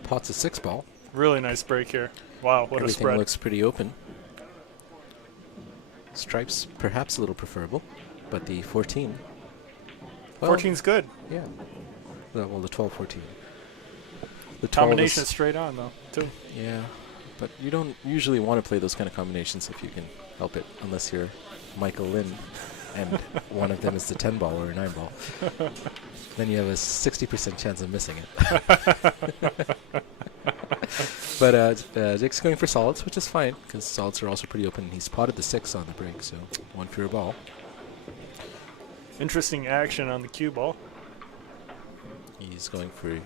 Pot's a 6 ball. Really nice break here. Wow, what a spread. Everything looks pretty open. Stripes perhaps a little preferable, but the 14. Well, 14's good. Yeah. Well, the 12-14. The combination is straight on, though, too. Yeah, but you don't usually want to play those kind of combinations if you can help it, unless you're Michael Lynn and one of them is the 10 ball or a 9 ball. Then you have a 60% chance of missing it. But Jake's going for solids, which is fine, because solids are also pretty open. He's potted the 6 on the break, so 1 fewer ball. Interesting action on the cue ball. He's going for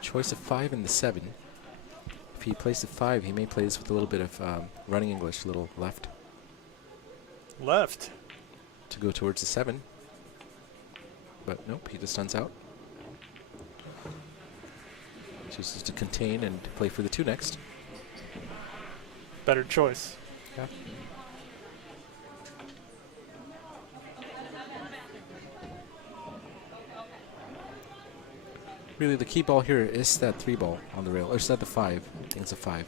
choice of 5 and the 7. If he plays the 5, he may play this with a little bit of running English, a little left. Left. To go towards the 7. But nope, he just stuns out. Chooses to contain and play for the 2 next. Better choice. Yeah. Really, the key ball here is that 3 ball on the rail. Or is that the 5? I think it's a 5.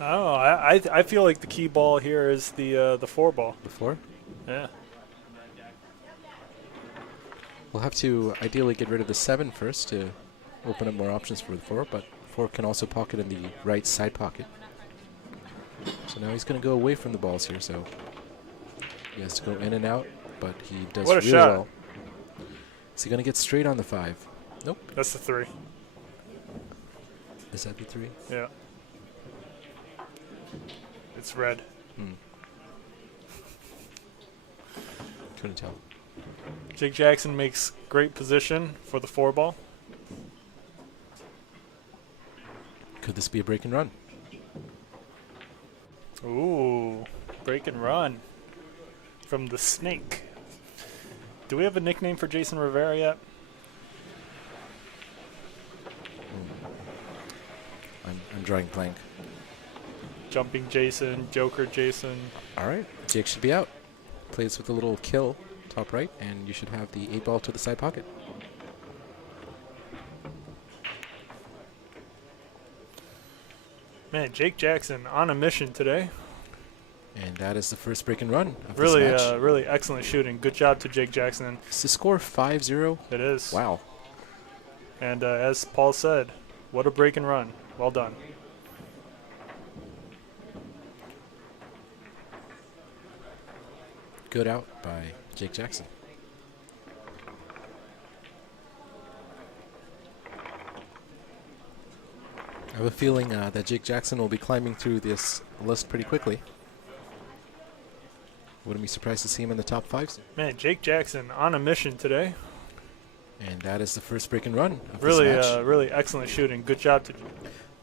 Oh, I feel like the key ball here is the 4 ball. The 4? Yeah. We'll have to ideally get rid of the 7 first to open up more options for the 4, but 4 can also pocket in the right side pocket. So now he's going to go away from the balls here, so he has to go in and out, but he does really well. Is he going to get straight on the 5? Nope. That's the 3. Is that the 3? Yeah. It's red. Couldn't tell. Jake Jackson makes great position for the 4 ball. Could this be a break and run? Ooh, break and run from the snake. Do we have a nickname for Jason Rivera yet? I'm drawing blank. Jumping Jason, Joker Jason. All right, Jake should be out. Plays with a little kill top right, and you should have the 8 ball to the side pocket. Man, Jake Jackson on a mission today. And that is the first break and run of really, this match. really excellent shooting. Good job to Jake Jackson. Is the score 5-0? It is. Wow. And as Paul said, what a break and run. Well done. Good out by Jake Jackson. I have a feeling that Jake Jackson will be climbing through this list pretty quickly. Wouldn't be surprised to see him in the top 5. Man, Jake Jackson on a mission today. And that is the first break and run of really, this match. Really excellent shooting. Good job to.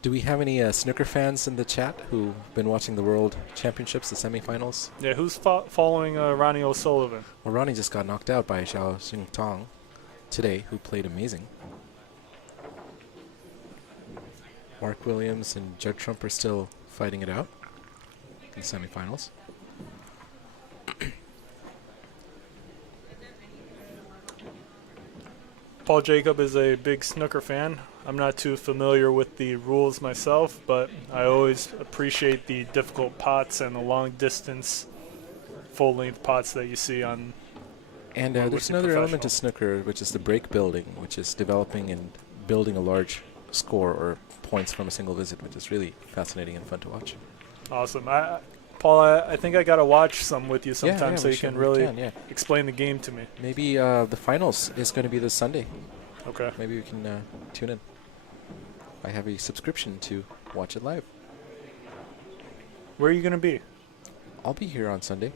Do we have any snooker fans in the chat who've been watching the World Championships, the semifinals? Yeah, who's following Ronnie O'Sullivan? Well, Ronnie just got knocked out by Xiao Xing Tong today, who played amazing. Mark Williams and Judd Trump are still fighting it out in the semifinals. Paul Jacob is a big snooker fan. I'm not too familiar with the rules myself, but I always appreciate the difficult pots and the long distance full-length pots that you see on. And there's another element to snooker, which is the break building, which is developing and building a large score or points from a single visit, which is really fascinating and fun to watch. Awesome. Paul, I think I got to watch some with you sometime so you can really explain the game to me. Maybe the finals is going to be this Sunday. Okay. Maybe we can tune in. I have a subscription to watch it live. Where are you going to be? I'll be here on Sunday.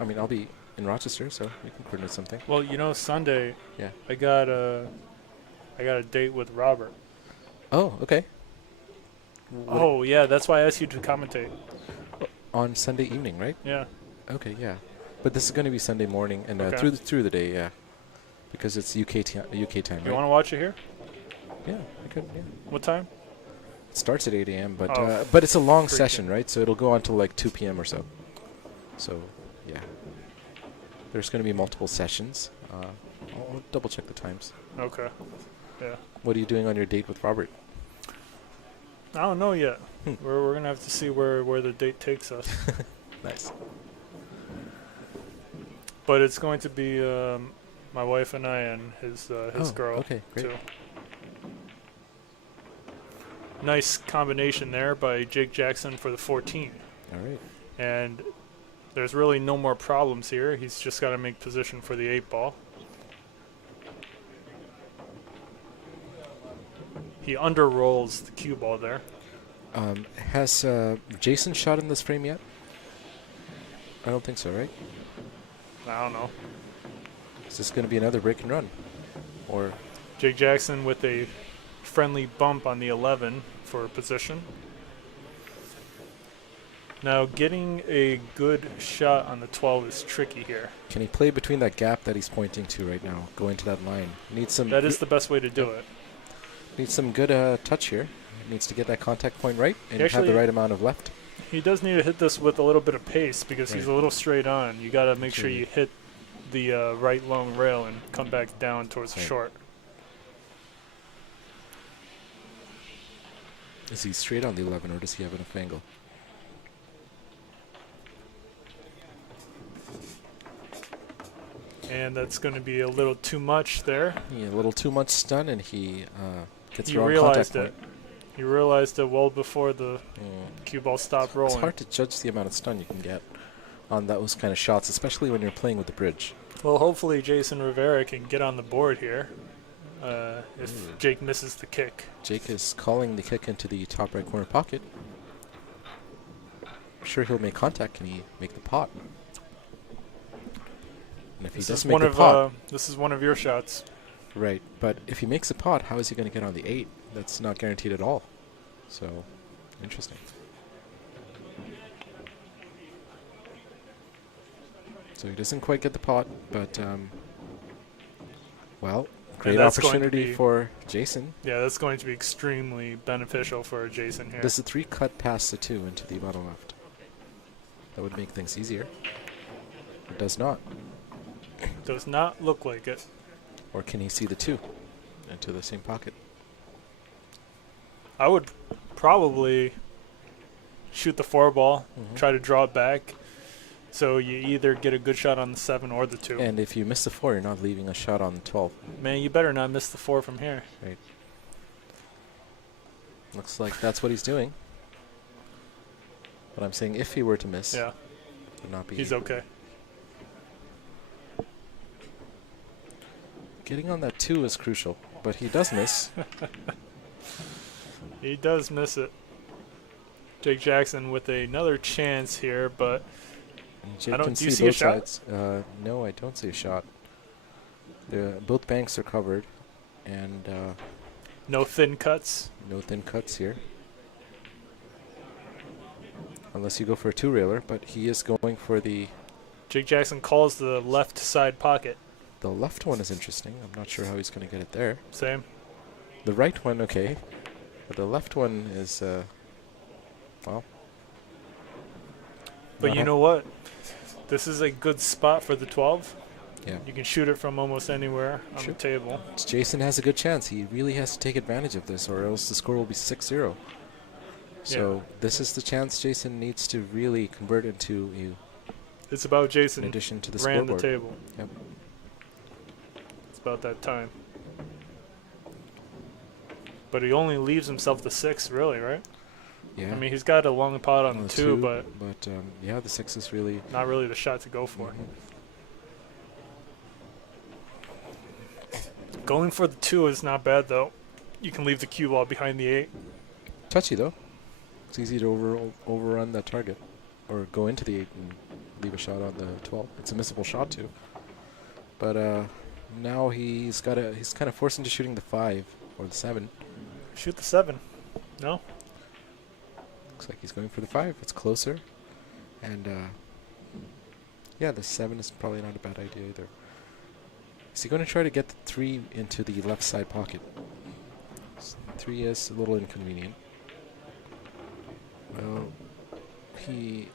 I mean, I'll be in Rochester, so we can coordinate something. Well, you know, Sunday, yeah, I got a date with Robert. Oh, okay. Oh, yeah, that's why I asked you to commentate. On Sunday evening, right? Yeah. Okay, yeah. But this is going to be Sunday morning and through the day, yeah. Because it's UK time, You right? want to watch it here? Yeah, I could, yeah. What time? It starts at 8 a.m., but it's a long session, right? So it'll go on till like 2 p.m. or so. So, yeah. There's going to be multiple sessions. I'll double check the times. Okay. Yeah. What are you doing on your date with Robert? I don't know yet. We're going to have to see where the date takes us. Nice. But it's going to be my wife and I and his girl. Okay, great. Too. Nice combination there by Jake Jackson for the 14. All right. And there's really no more problems here. He's just got to make position for the 8 ball. He under rolls the cue ball there. Has Jason shot in this frame yet? I don't think so, right? I don't know. Is this going to be another break and run? Or Jake Jackson with a friendly bump on the 11 for position. Now getting a good shot on the 12 is tricky here. can he play between that gap that he's pointing to right now? Go into that line. Needs some. That is the best way to do it. Needs some good touch here. Needs to get that contact point right and have Actually, the right amount of left. He does need to hit this with a little bit of pace because he's a little straight on. You got to make sure you hit the right long rail and come back down towards the short. Is he straight on the 11 or does he have enough angle? And that's going to be a little too much there. Yeah, a little too much stun, and he gets He the wrong realized contact it. point. He realized it well before the cue ball stopped rolling. It's hard to judge the amount of stun you can get on those kind of shots, especially when you're playing with the bridge. Well, hopefully Jason Rivera can get on the board here if Jake misses the kick. Jake is calling the kick into the top right corner pocket. I'm sure he'll make contact. Can he make the pot? And if he does make the pot, this is one of your shots. right? But if he makes a pot, how is he going to get on the 8? That's not guaranteed at all. So, interesting. So he doesn't quite get the pot, but well, great opportunity for Jason. Yeah, that's going to be extremely beneficial for Jason here. Does the 3 cut past the 2 into the bottom left? That would make things easier. It does not. Does not look like it. Or can he see the 2 into the same pocket? I would probably shoot the 4 ball, try to draw it back, so you either get a good shot on the 7 or the 2. And if you miss the 4, you're not leaving a shot on the 12. Man, you better not miss the 4 from here. Right. Looks like that's what he's doing. But I'm saying if he were to miss, yeah, would not be. He's okay. Getting on that 2 is crucial, but he does miss. He does miss it. Jake Jackson with another chance here, but Jake I don't. can Do you see see a both shot? sides. No, I don't see a shot. Both banks are covered, and No thin cuts. no thin cuts here. Unless you go for a 2-railer, but he is going for the... Jake Jackson calls the left side pocket. The left one is interesting. I'm not sure how he's going to get it there. Same. The right one, okay. But the left one is, well... But you know what? This is a good spot for the 12. Yeah. You can shoot it from almost anywhere on the table. Jason has a good chance. He really has to take advantage of this, or else the score will be 6-0. So this is the chance Jason needs to really convert into It's about Jason in addition to the ran scoreboard. the table. Yep. It's about that time. but he only leaves himself the 6, really, right? Yeah. I mean, he's got a long pot on On the the 2, 2, but yeah, the 6 is really not really the shot to go for. Going for the 2 is not bad, though. You can leave the cue ball behind the 8. touchy though. It's easy to overrun that target, or go into the 8 and leave a shot on the 12. It's a missable shot too. But now he's kind of forced into shooting the 5 or the 7. Shoot the 7. No? Looks like he's going for the 5. It's closer, and yeah, the 7 is probably not a bad idea either. Is he going to try to get the 3 into the left side pocket? 3 is a little inconvenient. Well, he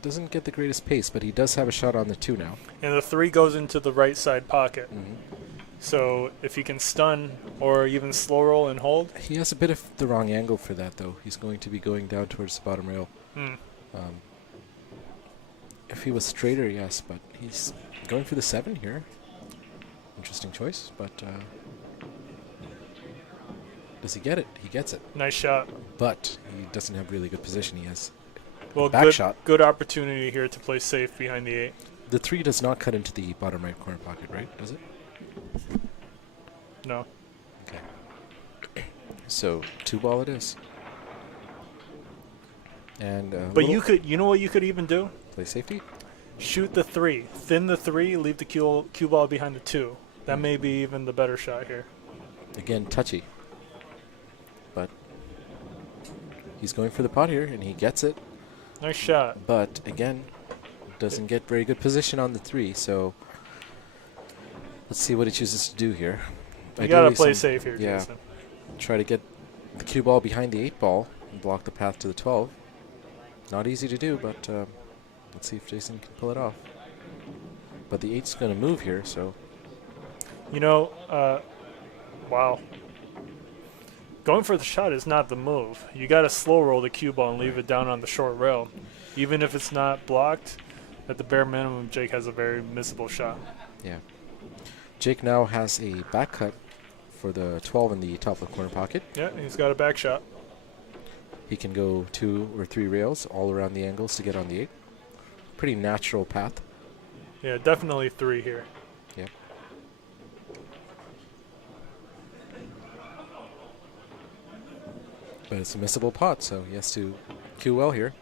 doesn't get the greatest pace, but he does have a shot on the 2 now. And the 3 goes into the right side pocket. Mm-hmm. So if he can stun or even slow roll and hold. He has a bit of the wrong angle for that, though. He's going to be going down towards the bottom rail. If he was straighter, yes, but he's going for the 7 here. Interesting choice, but does he get it? He gets it. Nice shot. But he doesn't have really good position. He has Well, back shot. Good opportunity here to play safe behind the 8. The 3 does not cut into the bottom right corner pocket, right? Does it? No. Okay. So 2 ball it is. And but you know what you could even do? play safety. Shoot the 3, thin the 3, leave the cue ball behind the 2. That may be even the better shot here. Again, touchy. But he's going for the pot here, and he gets it. Nice shot. But again, doesn't get very good position on the 3. So let's see what he chooses to do here. You gotta play safe here, yeah, Jason. try to get the cue ball behind the 8 ball and block the path to the 12. Not easy to do, but let's see if Jason can pull it off. But the 8's going to move here, so. You know, wow. Going for the shot is not the move. You got to slow roll the cue ball and leave it down on the short rail. Even if it's not blocked, at the bare minimum, Jake has a very missable shot. Yeah. Jake now has a back cut for the 12 in the top left corner pocket. Yeah, he's got a back shot. He can go 2 or 3 rails all around the angles to get on the 8. Pretty natural path. Yeah, definitely 3 here. Yeah. But it's a missable pot, so he has to cue well here.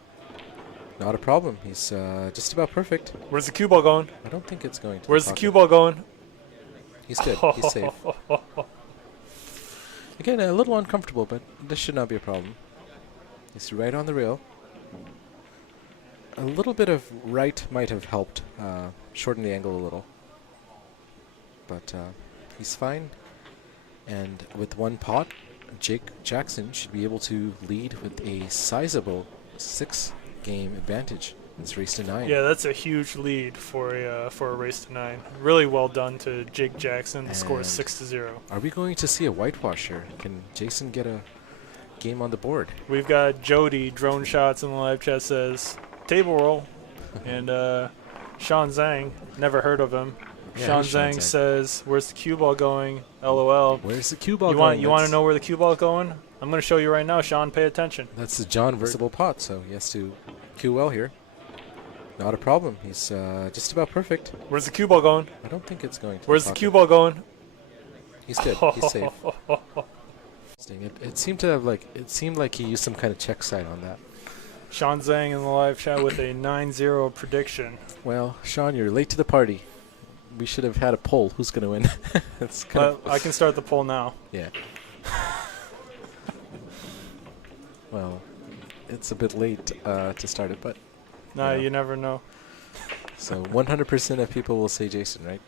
Not a problem. He's just about perfect. Where's the cue ball going? I don't think it's going to. Where's the cue ball going? He's good. He's safe. Again, a little uncomfortable, but this should not be a problem. He's right on the rail. A little bit of right might have helped shorten the angle a little. But he's fine. And with 1 pot, Jake Jackson should be able to lead with a sizable 6-game advantage. It's race to 9. Yeah, that's a huge lead for a race to 9. Really well done to Jake Jackson. The score is 6-0. Are we going to see a whitewash here? Can Jason get a game on the board? We've got Jody Drone Shots in the live chat says table roll, and Sean Zhang, never heard of him. Yeah, Sean Sean Zhang Zhang. says, "Where's the cue ball going?" LOL. Where's the cue ball You going? want to know where the cue ball going? I'm going to show you right now, Sean. Pay attention. That's the John versatile pot, so he has to cue well here. Not a problem. He's just about perfect. Where's the cue ball going? I don't think it's going to. Where's the cue ball going? He's good. He's safe. It seemed to have it seemed like he used some kind of check sign on that. Sean Zhang in the live chat with a 9-0 prediction. Well, Sean, you're late to the party. We should have had a poll. Who's going to win? It's kind of I can start the poll now. yeah. Well, it's a bit late to start it, but Nah, Yeah. you never know. so 100% of people will say Jason, right?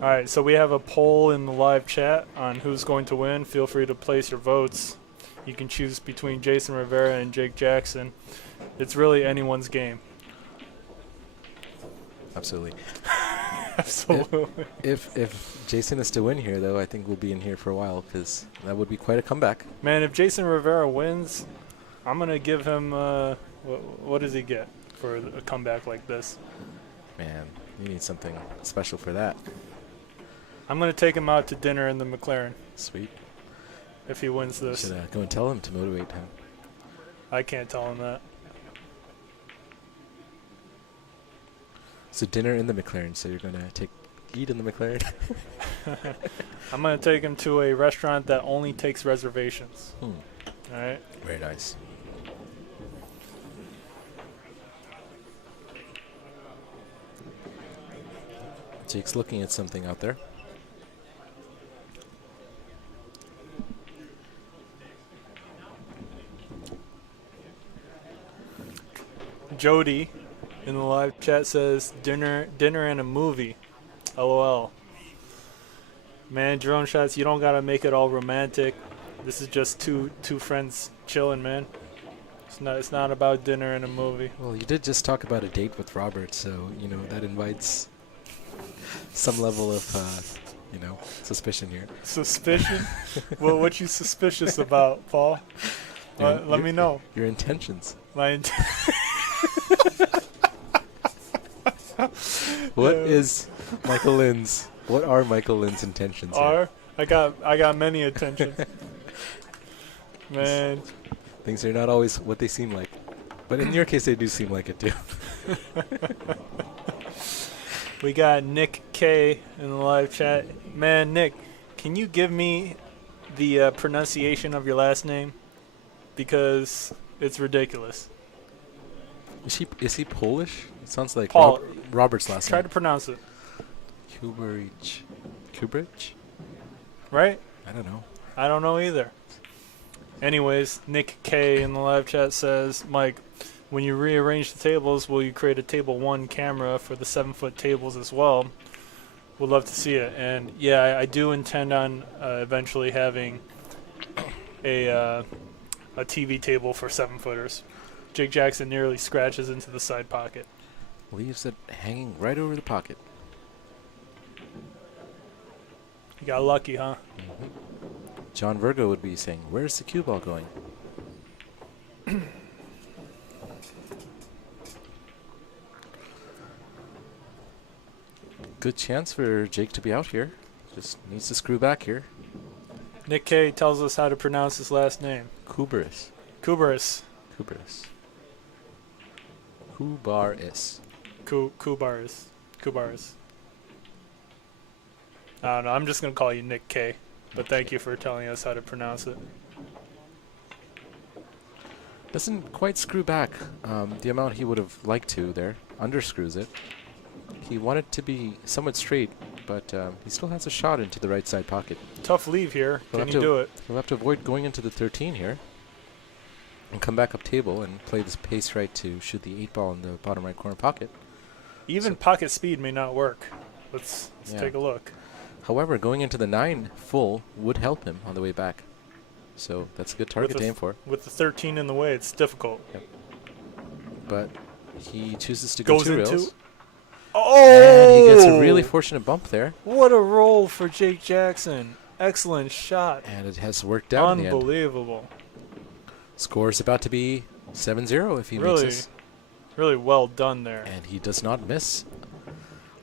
All right, so we have a poll in the live chat on who's going to win. Feel free to place your votes. You can choose between Jason Rivera and Jake Jackson. It's really anyone's game. Absolutely. Absolutely. If Jason is to win here, though, I think we'll be in here for a while because that would be quite a comeback. Man, if Jason Rivera wins, I'm going to give him, what does he get for a comeback like this? Man, you need something special for that. I'm going to take him out to dinner in the McLaren Sweet. if he wins this. Should go and tell him to motivate him. I can't tell him that. So dinner in the McLaren. So you're gonna eat in the McLaren. I'm going to take him to a restaurant that only takes reservations. All right? Very nice. Jake's looking at something out there. Jody in the live chat says dinner and a movie. LOL. Man, drone shots, you don't gotta make it all romantic. This is just two friends chilling, man. It's not about dinner and a movie. Well, you did just talk about a date with Robert, so that invites some level of suspicion here. Suspicion? Well, what you suspicious about, Paul? Let me know. Your intentions. My What are Michael Lynn's intentions here? I got many intentions. Man. Things are not always what they seem like. But in your case, they do seem like it too. We got Nick K in the live chat. Man, Nick, can you give me the pronunciation of your last name? Because it's ridiculous. Is he Polish? It sounds like Paul, Robert's last try name. to pronounce it. Kubrich? Right? I don't know. I don't know either. Anyways, Nick K in the live chat says, Mike, when you rearrange the tables, will you create a table 1 camera for the 7-foot tables as well? Would love to see it. And yeah, I do intend on eventually having a TV table for 7-footers. Jake Jackson nearly scratches into the side pocket. Leaves it hanging right over the pocket. You got lucky, huh? Mm-hmm. John Virgo would be saying, "Where's the cue ball going?" Good chance for Jake to be out here. Just needs to screw back here. Nick K tells us how to pronounce his last name. Kubaris. Kubaris. Kubaris. Kubaris. Kubaris. Kubaris. I don't know. I'm just going to call you Nick K. But thank you for telling us how to pronounce it. Doesn't quite screw back the amount he would have liked to there. Underscrews it. He wanted to be somewhat straight, but he still has a shot into the right side pocket. Tough leave here. Can you do it? He'll have to avoid going into the 13 here and come back up table and play this pace right to shoot the 8-ball in the bottom right corner pocket. Even pocket speed may not work. Let's take a look. However, going into the 9 full would help him on the way back. So that's a good target to aim for. With the 13 in the way, it's difficult. Yep. But he chooses to go 2 rails. Oh! And he gets a really fortunate bump there. What a roll for Jake Jackson. Excellent shot. And it has worked out in the end. Unbelievable. Score is about to be 7-0 if he makes this. Really well done there. And he does not miss.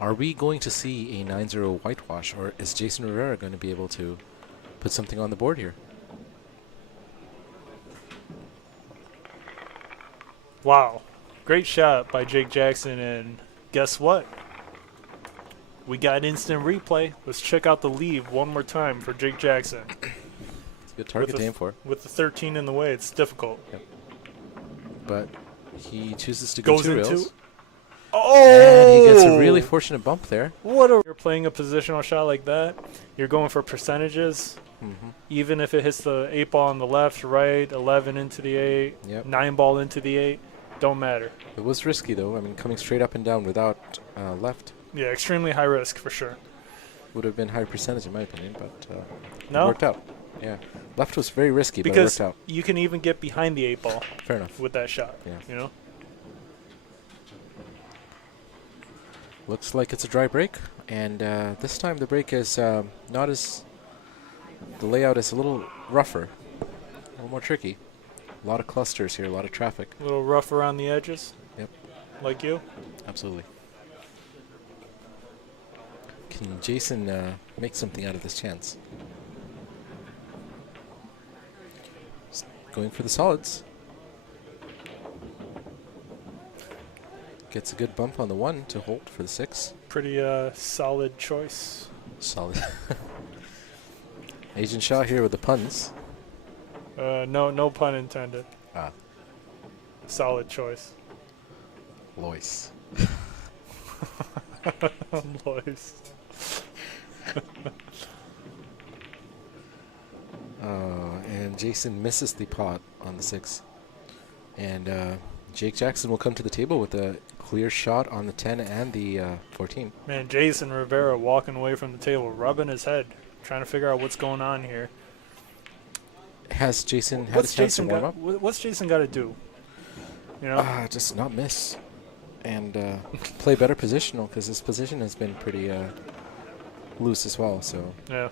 Are we going to see a 9-0 whitewash, or is Jason Rivera going to be able to put something on the board here? Wow. Great shot by Jake Jackson, and guess what? We got instant replay. Let's check out the lead one more time for Jake Jackson. It's a good target to aim for. With the 13 in the way, it's difficult. Yep. But he chooses to go 2 rails. Oh! And he gets a really fortunate bump there. You're playing a positional shot like that, you're going for percentages. Mm-hmm. Even if it hits the 8-ball on the left, right, 11 into the 8, 9-ball into the 8, don't matter. It was risky, though. I mean, coming straight up and down without left. Yeah, extremely high risk for sure. Would have been higher percentage, in my opinion, but it no? worked out. Yeah. Left was very risky, because but it worked out. You can even get behind the 8-ball. Fair enough. With that shot. Yeah. You know? Looks like it's a dry break, and this time the break is not as... The layout is a little rougher, a little more tricky. A lot of clusters here, a lot of traffic. A little rough around the edges? Yep. Like you? Absolutely. Can Jason make something out of this chance? Going for the solids. Gets a good bump on the 1 to hold for the 6. Pretty solid choice. Solid. Agent Shaw here with the puns. No pun intended. Ah. Solid choice. Lois. Lois. And Jason misses the pot on the 6. And Jake Jackson will come to the table with a clear shot on the 10 and the 14. Man, Jason Rivera walking away from the table, rubbing his head, trying to figure out what's going on here. Has Jason had a chance to warm up? What's Jason got to do? You know? Just not miss. And play better positional, because his position has been pretty loose as well. So Yeah.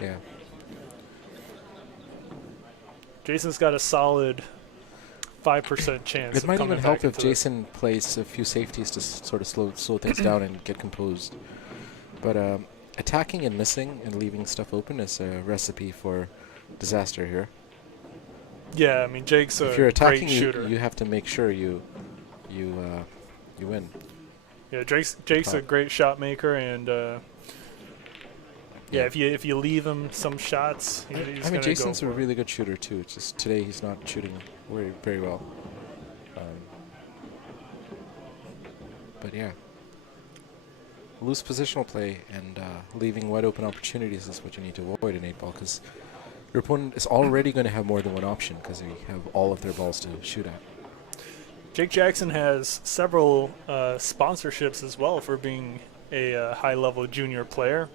Yeah. Jason's got a solid 5% chance. It of might coming even back help if into Jason plays a few safeties to sort of slow things down and get composed. But attacking and missing and leaving stuff open is a recipe for disaster here. Yeah, I mean, Jake's a If you're attacking, great shooter. you have to make sure you win. Yeah, Jake's a great shot maker, and yeah, if you leave him some shots, he's I mean, Jason's go a for it. really good shooter too. It's just today he's not shooting very well. But yeah, loose positional play and leaving wide open opportunities is what you need to avoid in 8-ball, because your opponent is already going to have more than one option because they have all of their balls to shoot at. Jake Jackson has several sponsorships as well for being a high-level junior player.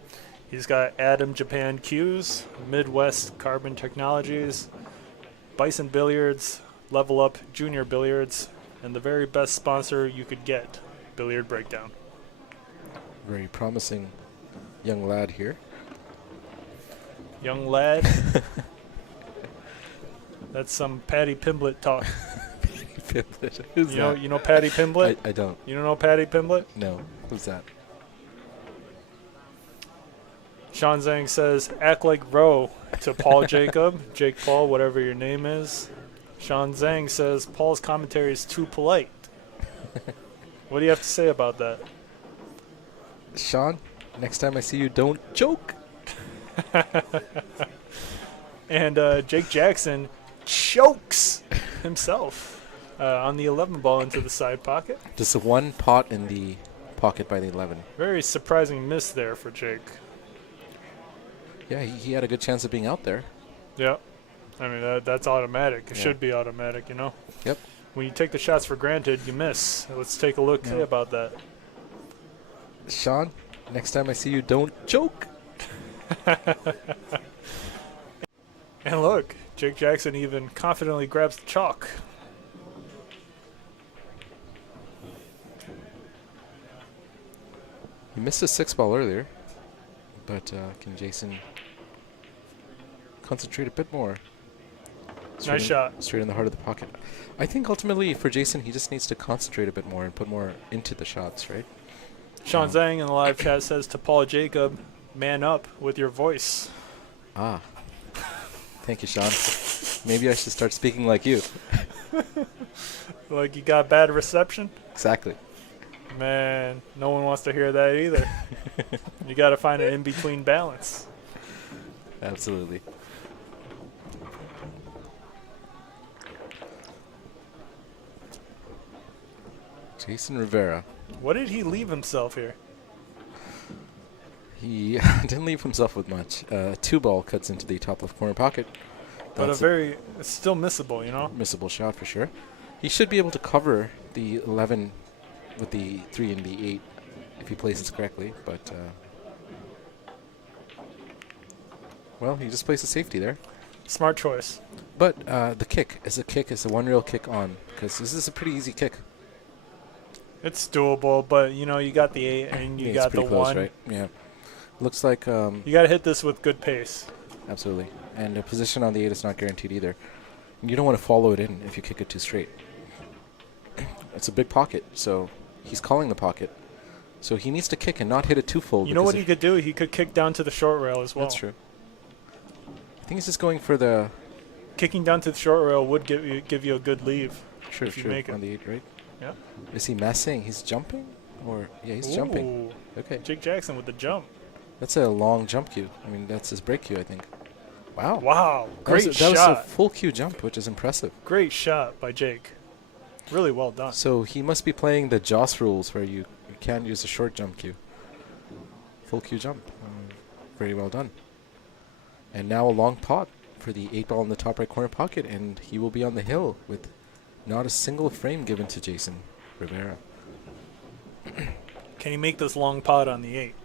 He's got Adam Japan Cues, Midwest Carbon Technologies, Bison Billiards, Level Up Junior Billiards, and the very best sponsor you could get, Billiard Breakdown. Very promising young lad here. Young lad. That's some Patty Pimblett talk. Who's that? You know Patty Pimblett? I don't. You don't know Patty Pimblett? No. Who's that? Sean Zhang says, act like Roe to Paul Jacob. Jake Paul, whatever your name is. Sean Zhang says, Paul's commentary is too polite. What do you have to say about that? Sean, next time I see you, don't choke. And Jake Jackson chokes himself on the 11 ball into the side pocket. Just one pot in the pocket by the 11. Very surprising miss there for Jake. Yeah, he had a good chance of being out there. Yeah. I mean, that's automatic. It Yeah. should be automatic, you know? Yep. When you take the shots for granted, you miss. Let's take a look about that. Sean, next time I see you, don't choke. And look, Jake Jackson even confidently grabs the chalk. He missed a 6-ball earlier, but can Jason concentrate a bit more? Nice shot. Straight in the heart of the pocket. I think ultimately for Jason, he just needs to concentrate a bit more and put more into the shots, right? Sean Zhang in the live chat says to Paul Jacob, man up with your voice. Ah. Thank you, Sean. Maybe I should start speaking like you. Like you got bad reception? Exactly. Man, no one wants to hear that either. You got to find an in-between balance. Absolutely. Jason Rivera. What did he leave himself here? He didn't leave himself with much. 2-ball cuts into the top left corner pocket. But That's it's still missable, you know? missable shot for sure. He should be able to cover the 11 with the 3 and the 8 if he places correctly, but well, he just placed a safety there. Smart choice. But the kick is a one real kick on, because this is a pretty easy kick. It's doable, but you know, you got the 8 and you Yeah, got it's pretty the close, 1. right? Yeah. Looks like You got to hit this with good pace. absolutely. And a position on the 8 is not guaranteed either. You don't want to follow it in if you kick it too straight. It's a big pocket, so he's calling the pocket. So he needs to kick and not hit it too full. You know what he could do? He could kick down to the short rail as well. That's true. I think he's just going for the... Kicking down to the short rail would give you a good leave if you make it. On the 8, right? Yeah. Is he messing? He's jumping? Or yeah, he's jumping. Okay. Jake Jackson with the jump. That's a long jump cue. I mean, that's his break cue, I think. Wow. Wow. Great shot. That was a full cue jump, which is impressive. Great shot by Jake. Really well done. So he must be playing the Joss rules where you can't use a short jump cue. Full cue jump. Very well done. And now a long pot for the 8-ball in the top right corner pocket, and he will be on the hill with not a single frame given to Jason Rivera. Can he make this long pot on the 8?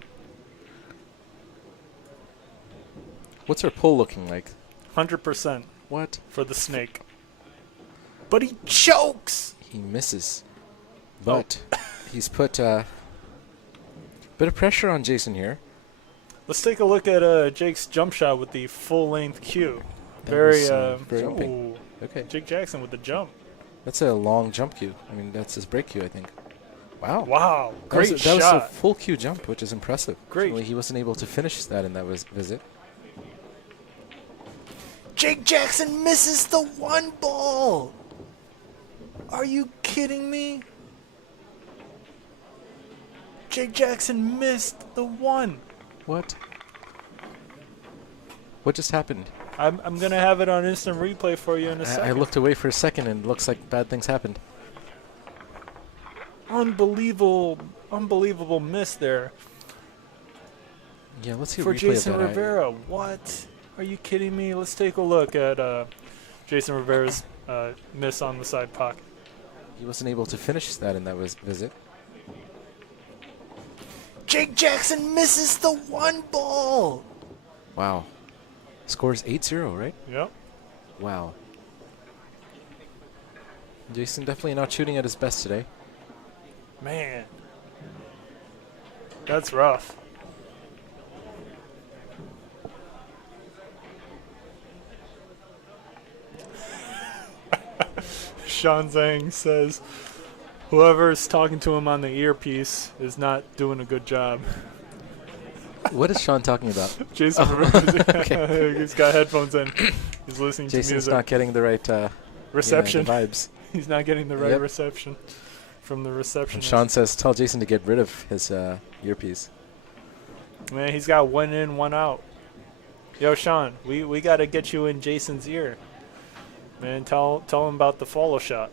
What's our pull looking like? 100%. What? For the snake. But he chokes! He misses. But he's put a bit of pressure on Jason here. Let's take a look at Jake's jump shot with the full-length cue. Very jumping. Okay. Jake Jackson with the jump. That's a long jump cue. I mean, that's his break cue, I think. Wow. Wow. Great shot. That was a full cue jump, which is impressive. Great. He wasn't able to finish that in that visit. Jake Jackson misses the 1 ball. Are you kidding me? Jake Jackson missed the 1. What? What just happened? I'm going to have it on instant replay for you in a second. I looked away for a second and it looks like bad things happened. Unbelievable miss there. Yeah, let's see for a replay Jason of that. Rivera. What? Are you kidding me? Let's take a look at Jason Rivera's miss on the side pocket. He wasn't able to finish that in that visit. Jake Jackson misses the 1 ball. Wow. Scores 8-0, right? Yep. Wow. Jason definitely not shooting at his best today. Man. That's rough. Sean Zhang says, whoever's talking to him on the earpiece is not doing a good job. What is Sean talking about? Jason, okay. He's got headphones in. He's listening to music. Jason's not getting the right reception. The vibes. He's not getting the right reception from the receptionist. Sean says, tell Jason to get rid of his earpiece. Man, he's got 1 in, 1 out. Yo, Sean, we got to get you in Jason's ear. Man, tell him about the follow shot.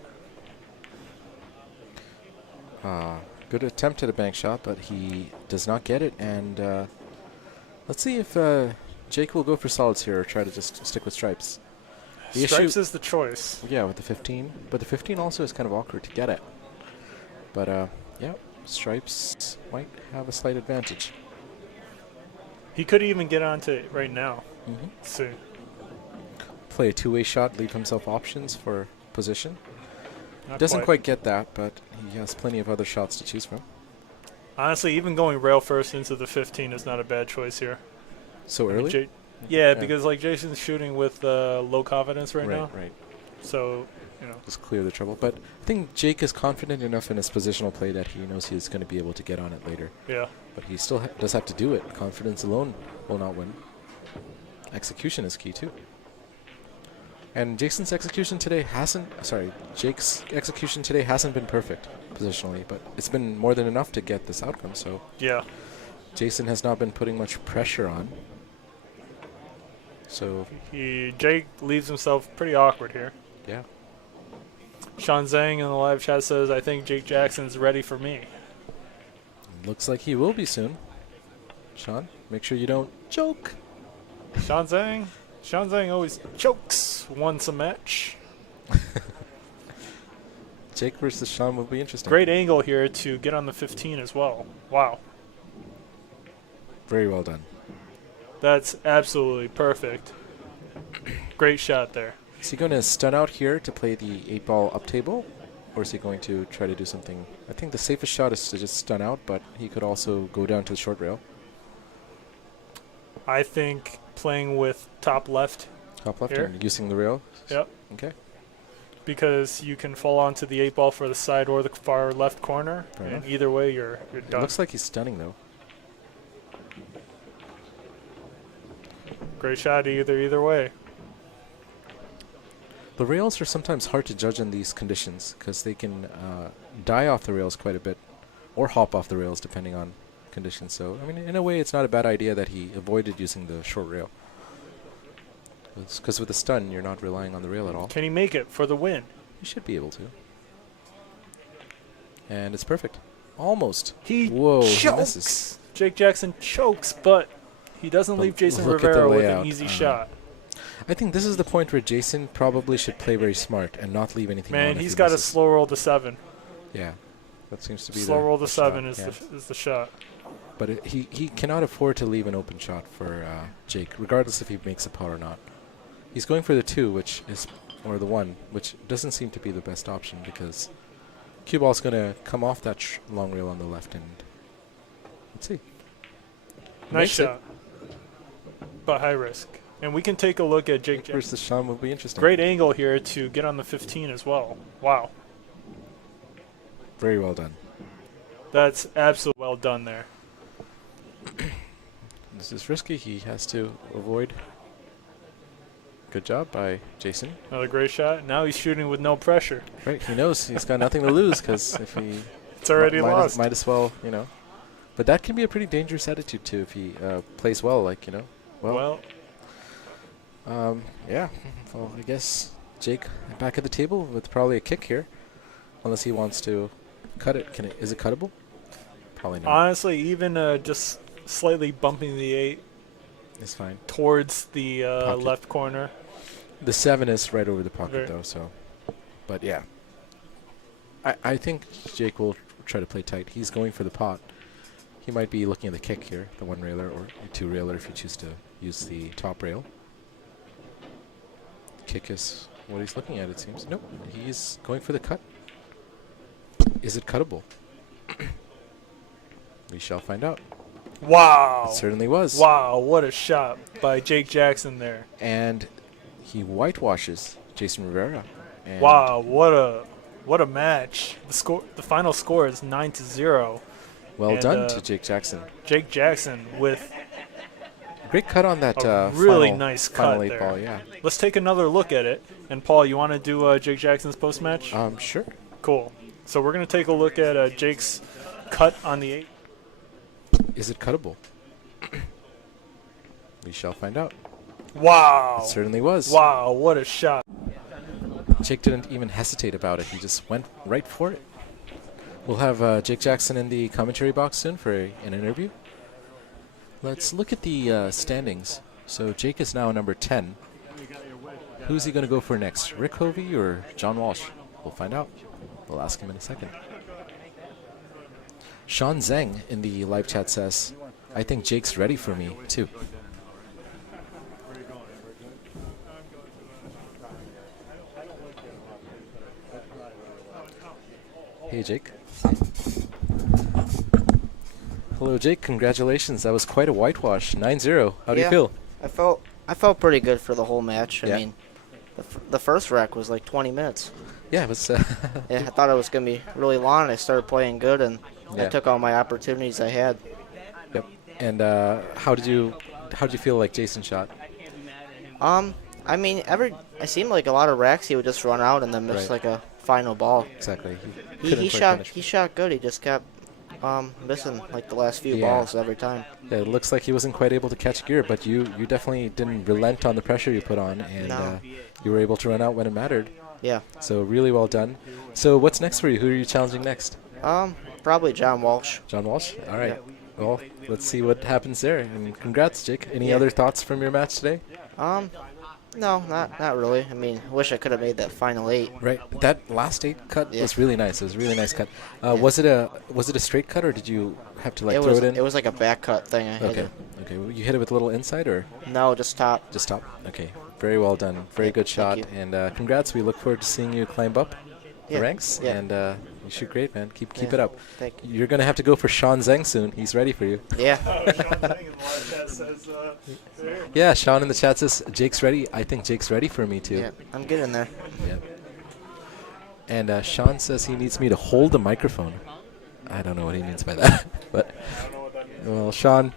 Good attempt at a bank shot, but he does not get it. And let's see if Jake will go for solids here or try to just stick with stripes. The Stripes is the choice. Yeah, with the 15. But the 15 also is kind of awkward to get at. But, yeah, stripes might have a slight advantage. He could even get onto it right now. Mm-hmm. Let's see. Play a two-way shot, leave himself options for position. Not Doesn't quite get that, but he has plenty of other shots to choose from. Honestly, even going rail first into the 15 is not a bad choice here. So early? Yeah, because like Jason's shooting with low confidence right now. Right. So, you know. Just clear the trouble. But I think Jake is confident enough in his positional play that he knows he's going to be able to get on it later. Yeah. But he still does have to do it. Confidence alone will not win. Execution is key too. And Jake's execution today hasn't been perfect positionally, but it's been more than enough to get this outcome. So yeah, Jason has not been putting much pressure on. So Jake leaves himself pretty awkward here. Yeah. Sean Zhang in the live chat says, I think Jake Jackson's ready for me. Looks like he will be soon. Sean, make sure you don't choke. Sean Zhang always chokes once a match. Jake versus Sean will be interesting. Great angle here to get on the 15 as well. Wow. Very well done. That's absolutely perfect. Great shot there. Is he going to stun out here to play the 8-ball up table? Or is he going to try to do something? I think the safest shot is to just stun out, but he could also go down to the short rail. I think playing with top left. Top left here. and using the rail? Yep. Okay. because you can fall onto the 8 ball for the side or the far left corner, Fair and enough. either way you're It done. looks like he's stunning, though. Great shot either way. The rails are sometimes hard to judge in these conditions because they can die off the rails quite a bit or hop off the rails depending on conditions. So, I mean, in a way, it's not a bad idea that he avoided using the short rail. Because with the stun, you're not relying on the rail at all. Can he make it for the win? You should be able to. And it's perfect. Almost. He Whoa, he chokes. misses. Jake Jackson chokes, but he doesn't leave Jason look at the Rivera with layout. an easy shot. I think this is the point where Jason probably should play very smart and not leave anything on Man, if he's he got a misses. slow roll to 7. Yeah, that seems to be Slow roll to the shot, 7 is yeah. is the shot. But he cannot afford to leave an open shot for Jake, regardless if he makes a pot or not. He's going for the 2, or the 1, which doesn't seem to be the best option because cue ball's going to come off that long rail on the left end. Let's see. Nice Makes it. shot, but high risk. And we can take a look at Jake Jackson. Versus Sean will be interesting. Great angle here to get on the 15 as well. Wow, Very well done. that's absolutely well done there. This is risky. He has to avoid. Good job by Jason. Another great shot. Now he's shooting with no pressure. Right, he knows he's got nothing to lose because if he It's already lost. might as well, But that can be a pretty dangerous attitude too if he plays well, Well, yeah. Well, I guess Jake back at the table with probably a kick here, unless he wants to cut it. Is it cuttable? Probably not. honestly, even just slightly bumping the 8 It's fine. towards the Pocket. left corner. The 7 is right over the pocket Very- though, so. But yeah. I think Jake will try to play tight. He's going for the pot. He might be looking at the kick here, the 1 railer or 2 railer if you choose to use the top rail. Kick is what he's looking at, it seems. Nope, he's going for the cut. Is it cuttable? We shall find out. Wow. It certainly was. Wow, what a shot by Jake Jackson there. And he whitewashes Jason Rivera. And Wow, what a match. The final score is 9-0. Well and, done to Jake Jackson. Jake Jackson with Great cut on that a really final, nice final cut 8 there. ball, yeah. Let's take another look at it. And Paul, you want to do Jake Jackson's post match? Sure. Cool. So we're going to take a look at Jake's cut on the 8. Is it cuttable? We shall find out. Wow. It certainly was. Wow, what a shot. Jake didn't even hesitate about it. He just went right for it. We'll have Jake Jackson in the commentary box soon for an interview. Let's look at the standings. So Jake is now number 10. Who's he going to go for next? Rick Hovey or John Walsh? We'll find out. We'll ask him in a second. Sean Zhang in the live chat says, I think Jake's ready for me, too. Hey, Jake. Hello, Jake. Congratulations. That was quite a whitewash. 9-0. How do you feel? I felt pretty good for the whole match. Yeah. I mean, the first rack was like 20 minutes. Yeah, it was. Yeah, I thought it was going to be really long. I started playing good, and Yeah. I took all my opportunities I had. Yep. And how did you feel like Jason shot? I mean, I seemed like a lot of racks he would just run out and then miss Right. like a final ball. Exactly. He couldn't quite shot finish. he shot good. He just kept missing like the last few Yeah. balls every time. Yeah, it looks like he wasn't quite able to catch gear, but you definitely didn't relent on the pressure you put on, and No. you were able to run out when it mattered. Yeah. So really well done. So what's next for you? Who are you challenging next? Probably John Walsh. John Walsh? All right. Well, let's see what happens there. And congrats, Jake. Any other thoughts from your match today? No, not really. I mean, wish I could have made that final 8. Right. That last 8 cut Yeah. was really nice. It was a really nice cut. Was it a straight cut, or did you have to like throw it in? It was like a back cut thing. I Okay. hit Okay. Well, you hit it with a little inside, or it. No, just top. just top? Okay. Very well done. Very Yeah, good shot. thank you. And congrats. We look forward to seeing you climb up the Yeah, ranks. yeah. And you shoot great, man. Keep Yeah, it up. Thank you. You're gonna have to go for Sean Zhang soon. He's ready for you. Yeah. Yeah. Sean in the chat says Jake's ready. I think Jake's ready for me too. Yeah. I'm getting there. Yeah. And Sean says he needs me to hold the microphone. I don't know what he means by that. But, well, Sean,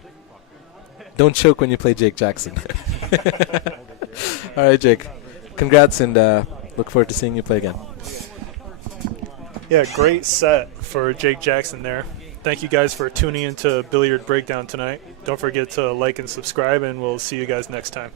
don't choke when you play Jake Jackson. All right, Jake. Congrats, and look forward to seeing you play again. Yeah, great set for Jake Jackson there. Thank you guys for tuning into Billiard Breakdown tonight. Don't forget to like and subscribe, and we'll see you guys next time.